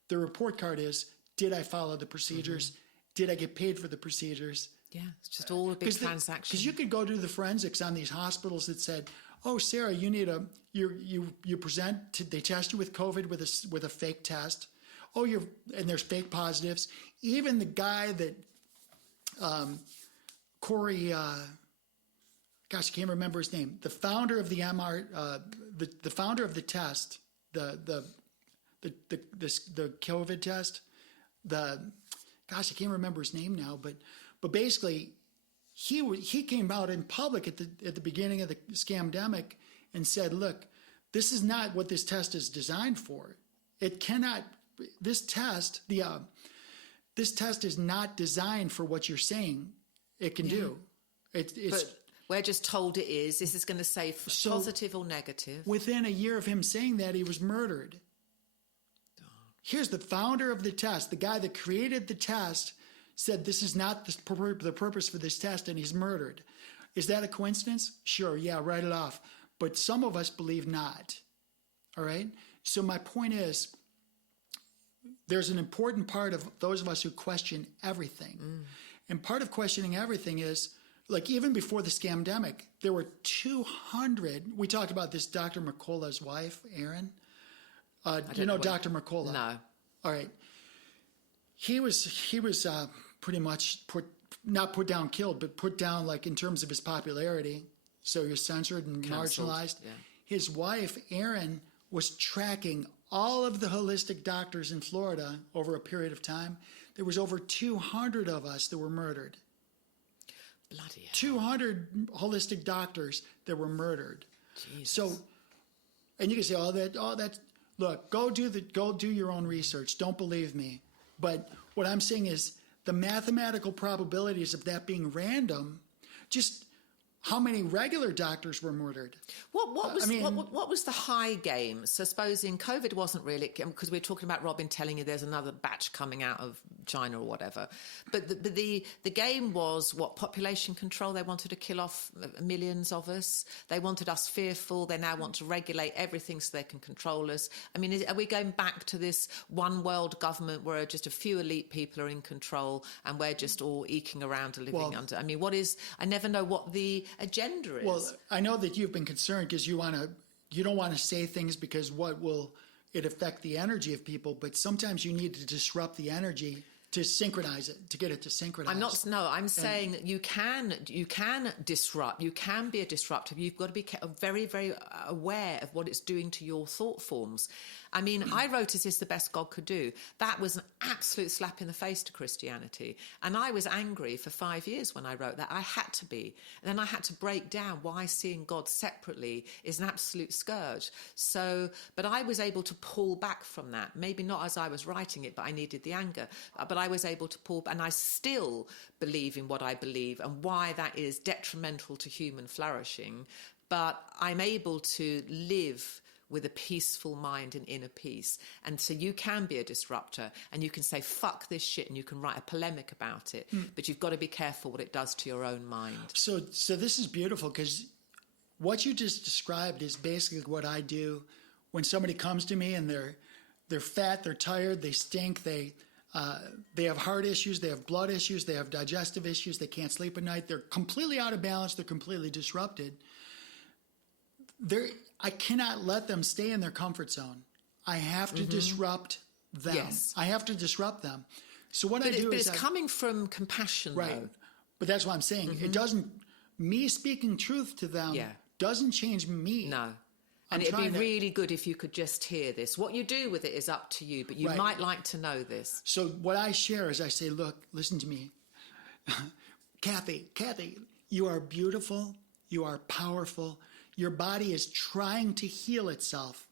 Their report card is, did I follow the procedures? Did I get paid for the procedures? Yeah, it's just all a big transaction. Because you could go do the forensics on these hospitals that said, oh, Sarah, you need you present, they test you with COVID with a fake test. Oh, and there's fake positives. Even the guy that, Corey, gosh, I can't remember his name. The founder of the the founder of the test, the COVID test. Gosh, I can't remember his name now. But basically, he came out in public at the beginning of the Scamdemic and said, "Look, this is not what this test is designed for. It cannot. This test is not designed for what you're saying it can do. It's." We're just told it is. This is going to say positive or negative. Within a year of him saying that, he was murdered. Here's the founder of the test. The guy that created the test said this is not the purpose for this test, and he's murdered. Is that a coincidence? Sure, yeah, write it off. But some of us believe not. All right? So my point is, there's an important part of those of us who question everything. And part of questioning everything is, like, even before the Scamdemic, there were 200. We talked about this Dr. McCullough's wife, Erin. You know Dr. McCullough? No. All right. He was pretty much not put down, killed, but put down, like, in terms of his popularity. So he was censored and marginalized. Yeah. His wife, Erin, was tracking all of the holistic doctors in Florida over a period of time. There was over 200 of us that were murdered. Bloody hell. 200 holistic doctors that were murdered. Jesus. So, and you can say, that. Look, go do your own research. Don't believe me. But what I'm saying is the mathematical probabilities of that being random, just how many regular doctors were murdered? What was the high game? So supposing COVID wasn't really, because we're talking about Robin telling you there's another batch coming out of China or whatever. But the game was what? Population control. They wanted to kill off millions of us. They wanted us fearful. They now want to regulate everything so they can control us. I mean, are we going back to this one world government where just a few elite people are in control and we're just all eking around and living under? I mean, I never know what the agenda is. Well, I know that you've been concerned because you don't want to say things because what will it affect the energy of people, but sometimes you need to disrupt the energy to synchronize it, to get it to synchronize. I'm saying that you can disrupt. You can be a disruptor. You've got to be very, very aware of what it's doing to your thought forms. I mean, I wrote, "Is this the best God could do?" That was an absolute slap in the face to Christianity. And I was angry for 5 years when I wrote that. I had to be. And then I had to break down why seeing God separately is an absolute scourge. So, but I was able to pull back from that. Maybe not as I was writing it, but I needed the anger. But I was able to pull, and I still believe in what I believe and why that is detrimental to human flourishing. But I'm able to live with a peaceful mind and inner peace. And so you can be a disruptor and you can say, fuck this shit, and you can write a polemic about it. But you've got to be careful what it does to your own mind. So this is beautiful because what you just described is basically what I do when somebody comes to me and they're fat, they're tired, they stink, they have heart issues, they have blood issues, they have digestive issues, they can't sleep at night, they're completely out of balance, they're completely disrupted. I cannot let them stay in their comfort zone. I have to disrupt them. Yes. I have to disrupt them. So what I do but is it's coming from compassion, right. Though. But that's what I'm saying. It doesn't, me speaking truth to them doesn't change me. No. And it'd be really good if you could just hear this. What you do with it is up to you, but you might like to know this. So what I share is I say, look, listen to me. Kathy, you are beautiful. You are powerful. Your body is trying to heal itself.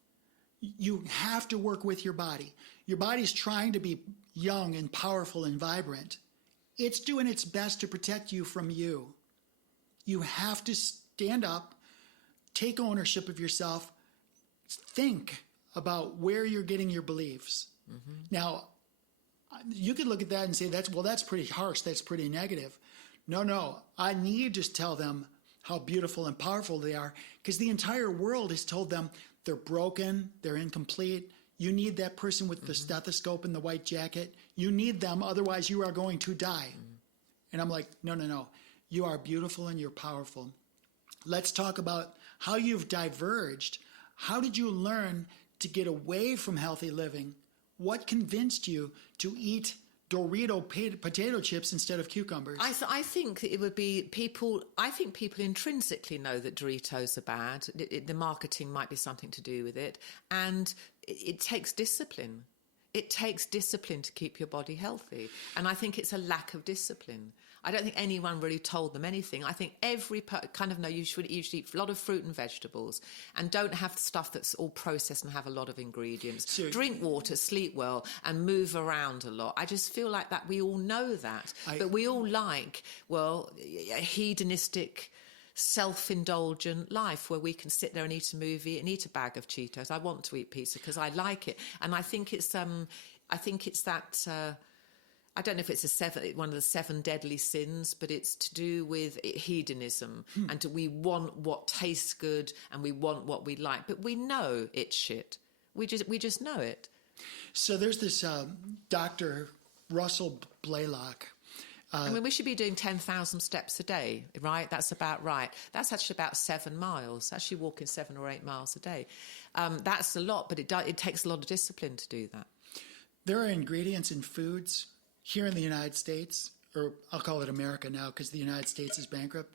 You have to work with your body. Your body's trying to be young and powerful and vibrant. It's doing its best to protect you from you. You have to stand up, take ownership of yourself, think about where you're getting your beliefs. Now, you could look at that and say, that's pretty harsh, that's pretty negative. No, I need to tell them how beautiful and powerful they are, because the entire world has told them they're broken, they're incomplete. You need that person with the stethoscope and the white jacket. You need them, otherwise you are going to die. And I'm like, no. You are beautiful and you're powerful. Let's talk about how you've diverged. How did you learn to get away from healthy living? What convinced you to eat Dorito potato chips instead of cucumbers? I think it would be people. I think people intrinsically know that Doritos are bad. The marketing might be something to do with it, and it takes discipline. It takes discipline to keep your body healthy, and I think it's a lack of discipline. I don't think anyone really told them anything. I think every kind of know you should eat a lot of fruit and vegetables, and don't have stuff that's all processed and have a lot of ingredients. So, drink water, sleep well, and move around a lot. I just feel like that we all know that, but we all like, a hedonistic self-indulgent life where we can sit there and eat a movie and eat a bag of Cheetos. I want to eat pizza because I like it. And I think it's that, I don't know if it's one of the 7 deadly sins, but it's to do with hedonism. And we want what tastes good and we want what we like. But we know it's shit. We just know it. So there's this Dr. Russell Blaylock. I mean, we should be doing 10,000 steps a day, right? That's about right. That's actually about 7 miles. Actually walking 7 or 8 miles a day. That's a lot, but it takes a lot of discipline to do that. There are ingredients in foods here in the United States, or I'll call it America now because the United States is bankrupt.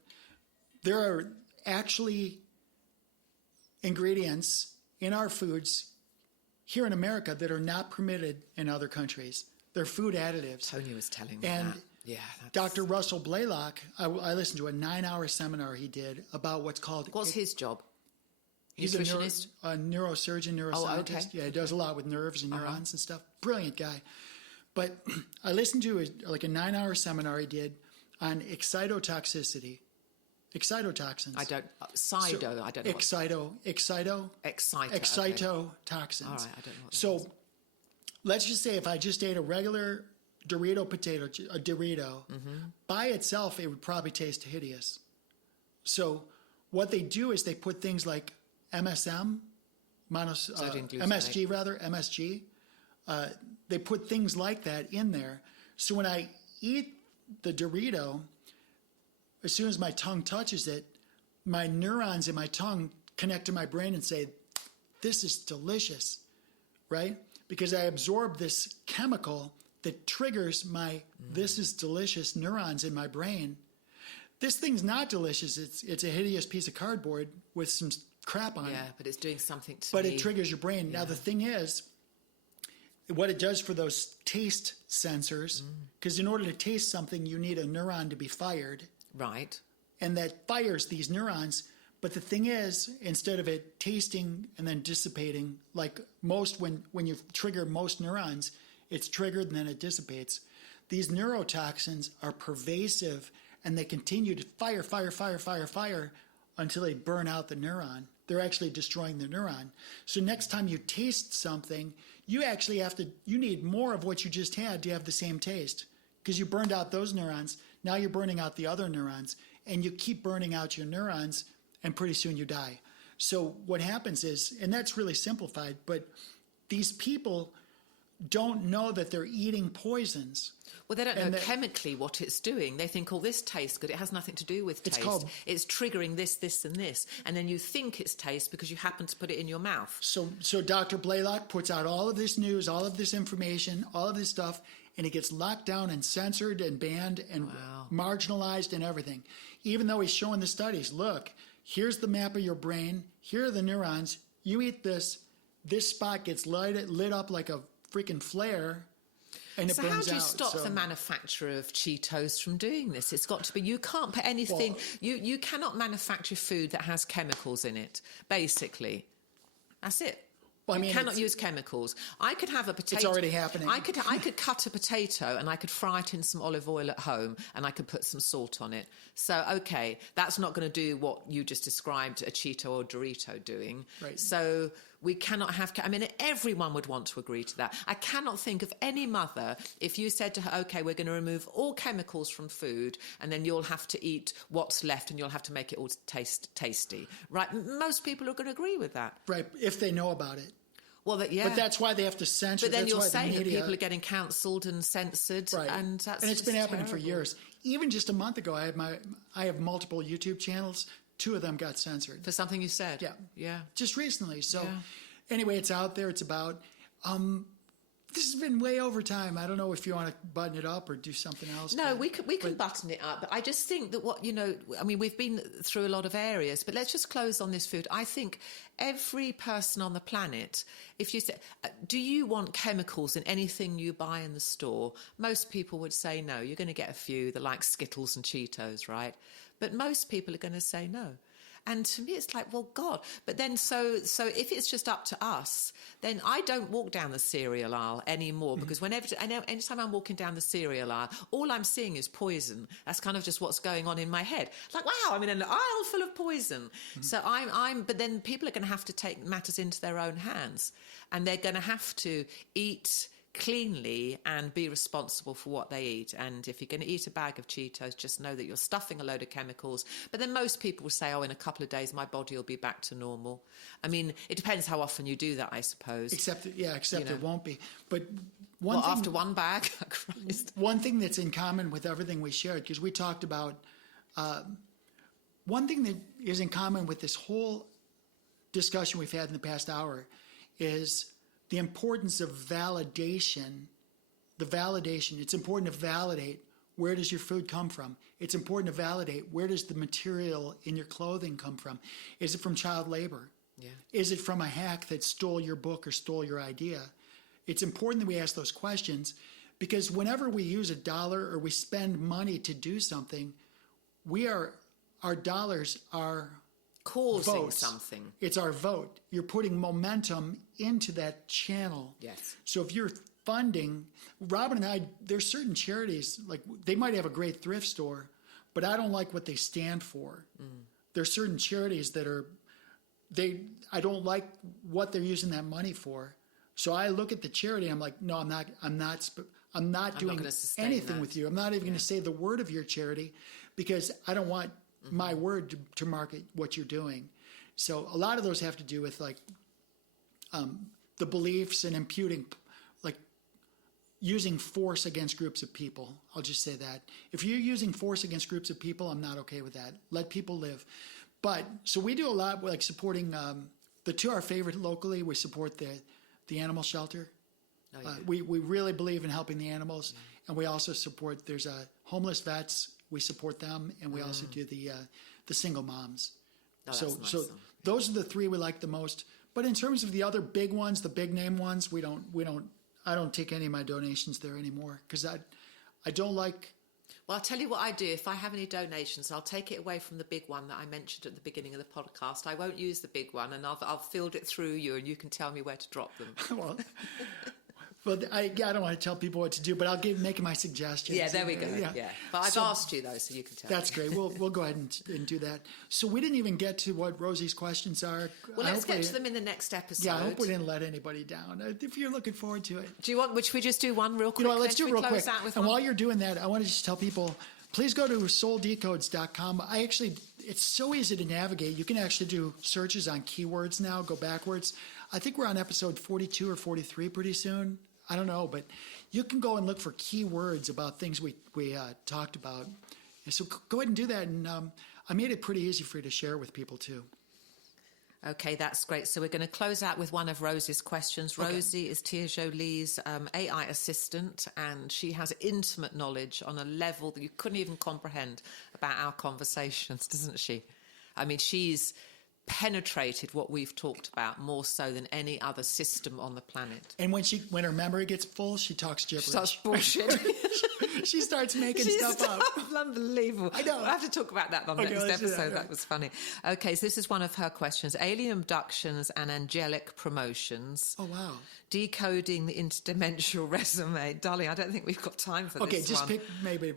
There are actually ingredients in our foods here in America that are not permitted in other countries. They're food additives. Tony was telling me and that. Yeah, Dr. Russell Blaylock, I listened to a 9-hour seminar he did about what's called... What's his job? He's Nutritionist? a neurosurgeon, neuroscientist. Oh, okay. Yeah, he does a lot with nerves and neurons and stuff. Brilliant guy. But I listened to a 9-hour seminar he did on excitotoxicity. Excitotoxins. I don't know. Excitotoxins. Okay. All right, I don't know what that So is. let's just say if I just ate a regular Dorito potato, by itself, it would probably taste hideous. So what they do is they put things like MSG. They put things like that in there. So when I eat the Dorito, as soon as my tongue touches it, my neurons in my tongue connect to my brain and say, this is delicious, right? Because I absorb this chemical that triggers my this is delicious neurons in my brain. This thing's not delicious. It's a hideous piece of cardboard with some crap on it. Yeah, but it's doing something to But me. it triggers your brain. Yeah. Now, the thing is, what it does for those taste sensors, because in order to taste something, you need a neuron to be fired. Right. And that fires these neurons. But the thing is, instead of it tasting and then dissipating, like most, when you trigger most neurons, it's triggered and then it dissipates. These neurotoxins are pervasive and they continue to fire until they burn out the neuron. They're actually destroying the neuron. So next time you taste something, you actually you need more of what you just had to have the same taste because you burned out those neurons. Now you're burning out the other neurons and you keep burning out your neurons and pretty soon you die. So what happens is, and that's really simplified, but these people don't know that they're eating poisons. Well, they don't know chemically what it's doing. They think, oh, this tastes good. It has nothing to do with taste. It's triggering this, this, and this. And then you think it's taste because you happen to put it in your mouth. So Dr. Blaylock puts out all of this news, all of this information, all of this stuff, and it gets locked down and censored and banned and marginalized and everything. Even though he's showing the studies, look, here's the map of your brain. Here are the neurons. You eat this spot gets lit up like a freaking flare, and it burns out. So how do you stop the manufacturer of Cheetos from doing this? It's got to be, you can't put anything, you cannot manufacture food that has chemicals in it, basically. That's it. Well, I mean, you cannot use chemicals. I could have a potato. It's already happening. I could cut a potato and I could fry it in some olive oil at home and I could put some salt on it. So, okay, that's not going to do what you just described a Cheeto or Dorito doing. Right. So we cannot have... I mean, everyone would want to agree to that. I cannot think of any mother, if you said to her, okay, we're going to remove all chemicals from food and then you'll have to eat what's left and you'll have to make it all taste tasty. Right? Most people are going to agree with that. Right, if they know about it. Well, yeah. But that's why they have to censor. But then you're saying that people are getting cancelled and censored, right? And that's it's been happening terrible. for years. Even just a month ago, I have multiple YouTube channels. 2 of them got censored for something you said. Yeah, yeah, just recently. So, anyway, it's out there. It's about. This has been way over time. I don't know if you want to button it up or do something else. No, we can button it up. But I just think that I mean, we've been through a lot of areas, but let's just close on this food. I think every person on the planet, if you say, do you want chemicals in anything you buy in the store? Most people would say no. You're going to get a few that like Skittles and Cheetos, right? But most people are going to say no. And to me, it's like, well, God. But then, so if it's just up to us, then I don't walk down the cereal aisle anymore, because anytime I'm walking down the cereal aisle, all I'm seeing is poison. That's kind of just what's going on in my head. Like, wow, I'm in an aisle full of poison. So but then people are going to have to take matters into their own hands, and they're going to have to eat cleanly and be responsible for what they eat. And if you're going to eat a bag of Cheetos, just know that you're stuffing a load of chemicals. But then most people will say, oh, in a couple of days my body will be back to normal. I mean, it depends how often you do that, I suppose. Except it won't be. But one thing, after one bag? Christ. One thing that's in common with everything we shared, because we talked about one thing that is in common with this whole discussion we've had in the past hour is the importance of validation. It's important to validate, where does your food come from? It's important to validate, where does the material in your clothing come from? Is it from child labor? Yeah. Is it from a hack that stole your book or stole your idea? It's important that we ask those questions, because whenever we use a dollar or we spend money to do something, our dollars are causing votes. Something. It's our vote. You're putting momentum into that channel. Yes. So if you're funding, Robin and I, there's certain charities, like they might have a great thrift store, but I don't like what they stand for. There's certain charities that I don't like what they're using that money for. So I look at the charity and I'm like, no, I'm not doing anything with you. I'm not even going to say the word of your charity, because I don't want my word to market what you're doing. So a lot of those have to do with like the beliefs and imputing, like using force against groups of people. I'll just say that. If you're using force against groups of people, I'm not okay with that. Let people live. But so we do a lot like supporting the two our favorite locally. We support the animal shelter. Oh, yeah. We really believe in helping the animals, and we also support. There's homeless vets. We support them, and we also do the single moms. Oh, so those are the three we like the most. But in terms of the other big ones, the big name ones, I don't take any of my donations there anymore, because I don't like. Well, I'll tell you what I do. If I have any donations, I'll take it away from the big one that I mentioned at the beginning of the podcast. I won't use the big one, and I'll field it through you, and you can tell me where to drop them. Well, I don't want to tell people what to do, but I'll make my suggestions. Yeah, there we go. Yeah. But I've asked you, though, so you can tell That's great. We'll go ahead and do that. So we didn't even get to what Rosie's questions are. Well, let's get to them in the next episode. Yeah, I hope we didn't let anybody down. If you're looking forward to it. Do you want, which we just do one real quick? Let's do it real quick. And while you're doing that, I want to just tell people, please go to souldecodes.com. It's so easy to navigate. You can actually do searches on keywords now, go backwards. I think we're on episode 42 or 43 pretty soon. I don't know, but you can go and look for keywords about things we talked about. And so go ahead and do that. And I made it pretty easy for you to share with people too. Okay, that's great. So we're going to close out with one of Rosie's questions. Okay. Rosie is Tia Jolie's AI assistant, and she has intimate knowledge on a level that you couldn't even comprehend about our conversations, doesn't she? I mean, she's penetrated what we've talked about more so than any other system on the planet. And when her memory gets full, she talks gibberish. She starts bullshit. She starts making stuff up. Unbelievable. I know. We'll have to talk about that on the next episode. That was funny. Okay, so this is one of her questions. Alien abductions and angelic promotions. Oh, wow. Decoding the interdimensional resume. Darling, I don't think we've got time for this one. Okay, just pick maybe.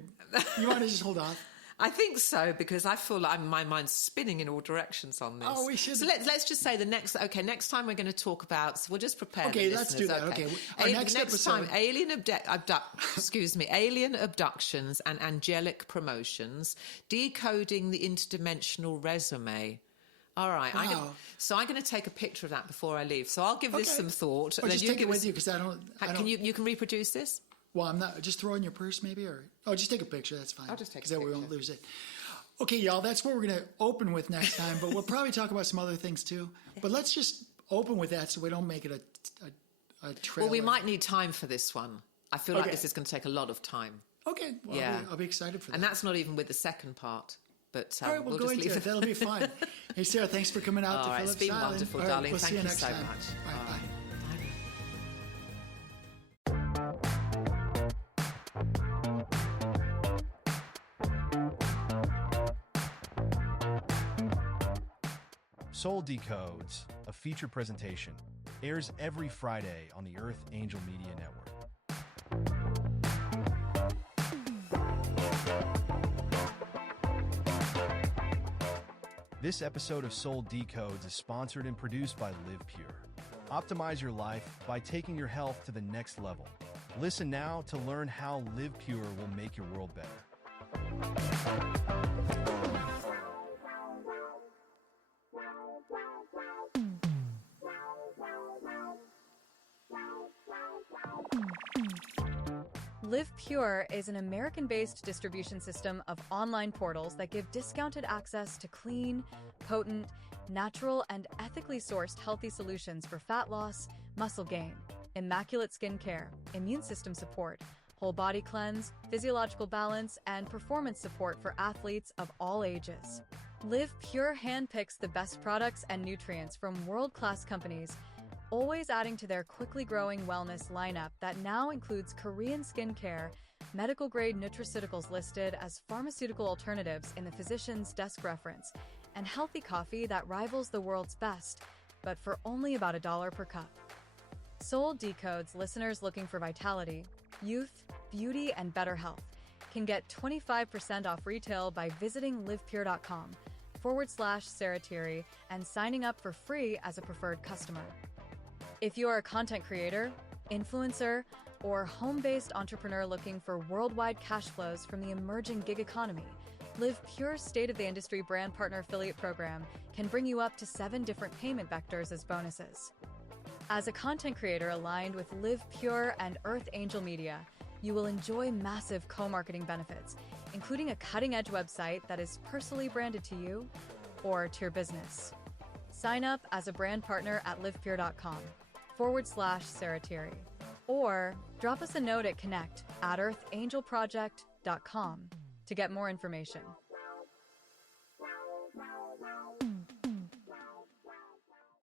You want to just hold off? I think so, because I feel like my mind's spinning in all directions on this. Oh, we should. So let's just say next time we're going to talk about. So we'll just prepare. Okay, the let's listeners. do that. Okay, our next episode. Time, alien abductions and angelic promotions, decoding the interdimensional resume. All right. Wow. I'm going to take a picture of that before I leave. So I'll give this some thought. Or just take it with you, because I don't. You can reproduce this? Well, I'm not. Just throw it in your purse, maybe, just take a picture. That's fine. I'll just take a picture, because then we won't lose it. Okay, y'all. That's what we're going to open with next time. But we'll probably talk about some other things too. But let's just open with that, so we don't make it a trailer. Well, we might need time for this one. I feel like this is going to take a lot of time. Okay. Well, yeah. I'll be excited for that. And that's not even with the second part. But all right, we'll go into it. That'll be fun. Hey, Sarah, thanks for coming out to Phillips It's been Island. wonderful, right, darling. We'll Thank see you you next so time. much. All right, bye. Soul Decodes, a feature presentation, airs every Friday on the Earth Angel Media Network. This episode of Soul Decodes is sponsored and produced by Live Pure. Optimize your life by taking your health to the next level. Listen now to learn how Live Pure will make your world better. Live Pure is an American-based distribution system of online portals that give discounted access to clean, potent, natural, and ethically sourced healthy solutions for fat loss, muscle gain, immaculate skin care, immune system support, whole body cleanse, physiological balance, and performance support for athletes of all ages. Live Pure handpicks the best products and nutrients from world-class companies, always adding to their quickly growing wellness lineup that now includes Korean skincare, medical-grade nutraceuticals listed as pharmaceutical alternatives in the physician's desk reference, and healthy coffee that rivals the world's best, but for only about $1 per cup. Soul Decodes listeners looking for vitality, youth, beauty, and better health can get 25% off retail by visiting livepure.com/Sarah Thierry and signing up for free as a preferred customer. If you are a content creator, influencer, or home-based entrepreneur looking for worldwide cash flows from the emerging gig economy, Live Pure's state-of-the-industry brand partner affiliate program can bring you up to 7 different payment vectors as bonuses. As a content creator aligned with Live Pure and Earth Angel Media, you will enjoy massive co-marketing benefits, including a cutting-edge website that is personally branded to you or to your business. Sign up as a brand partner at livepure.com/Sarah Thierry, or drop us a note at connect@earthangelproject.com to get more information.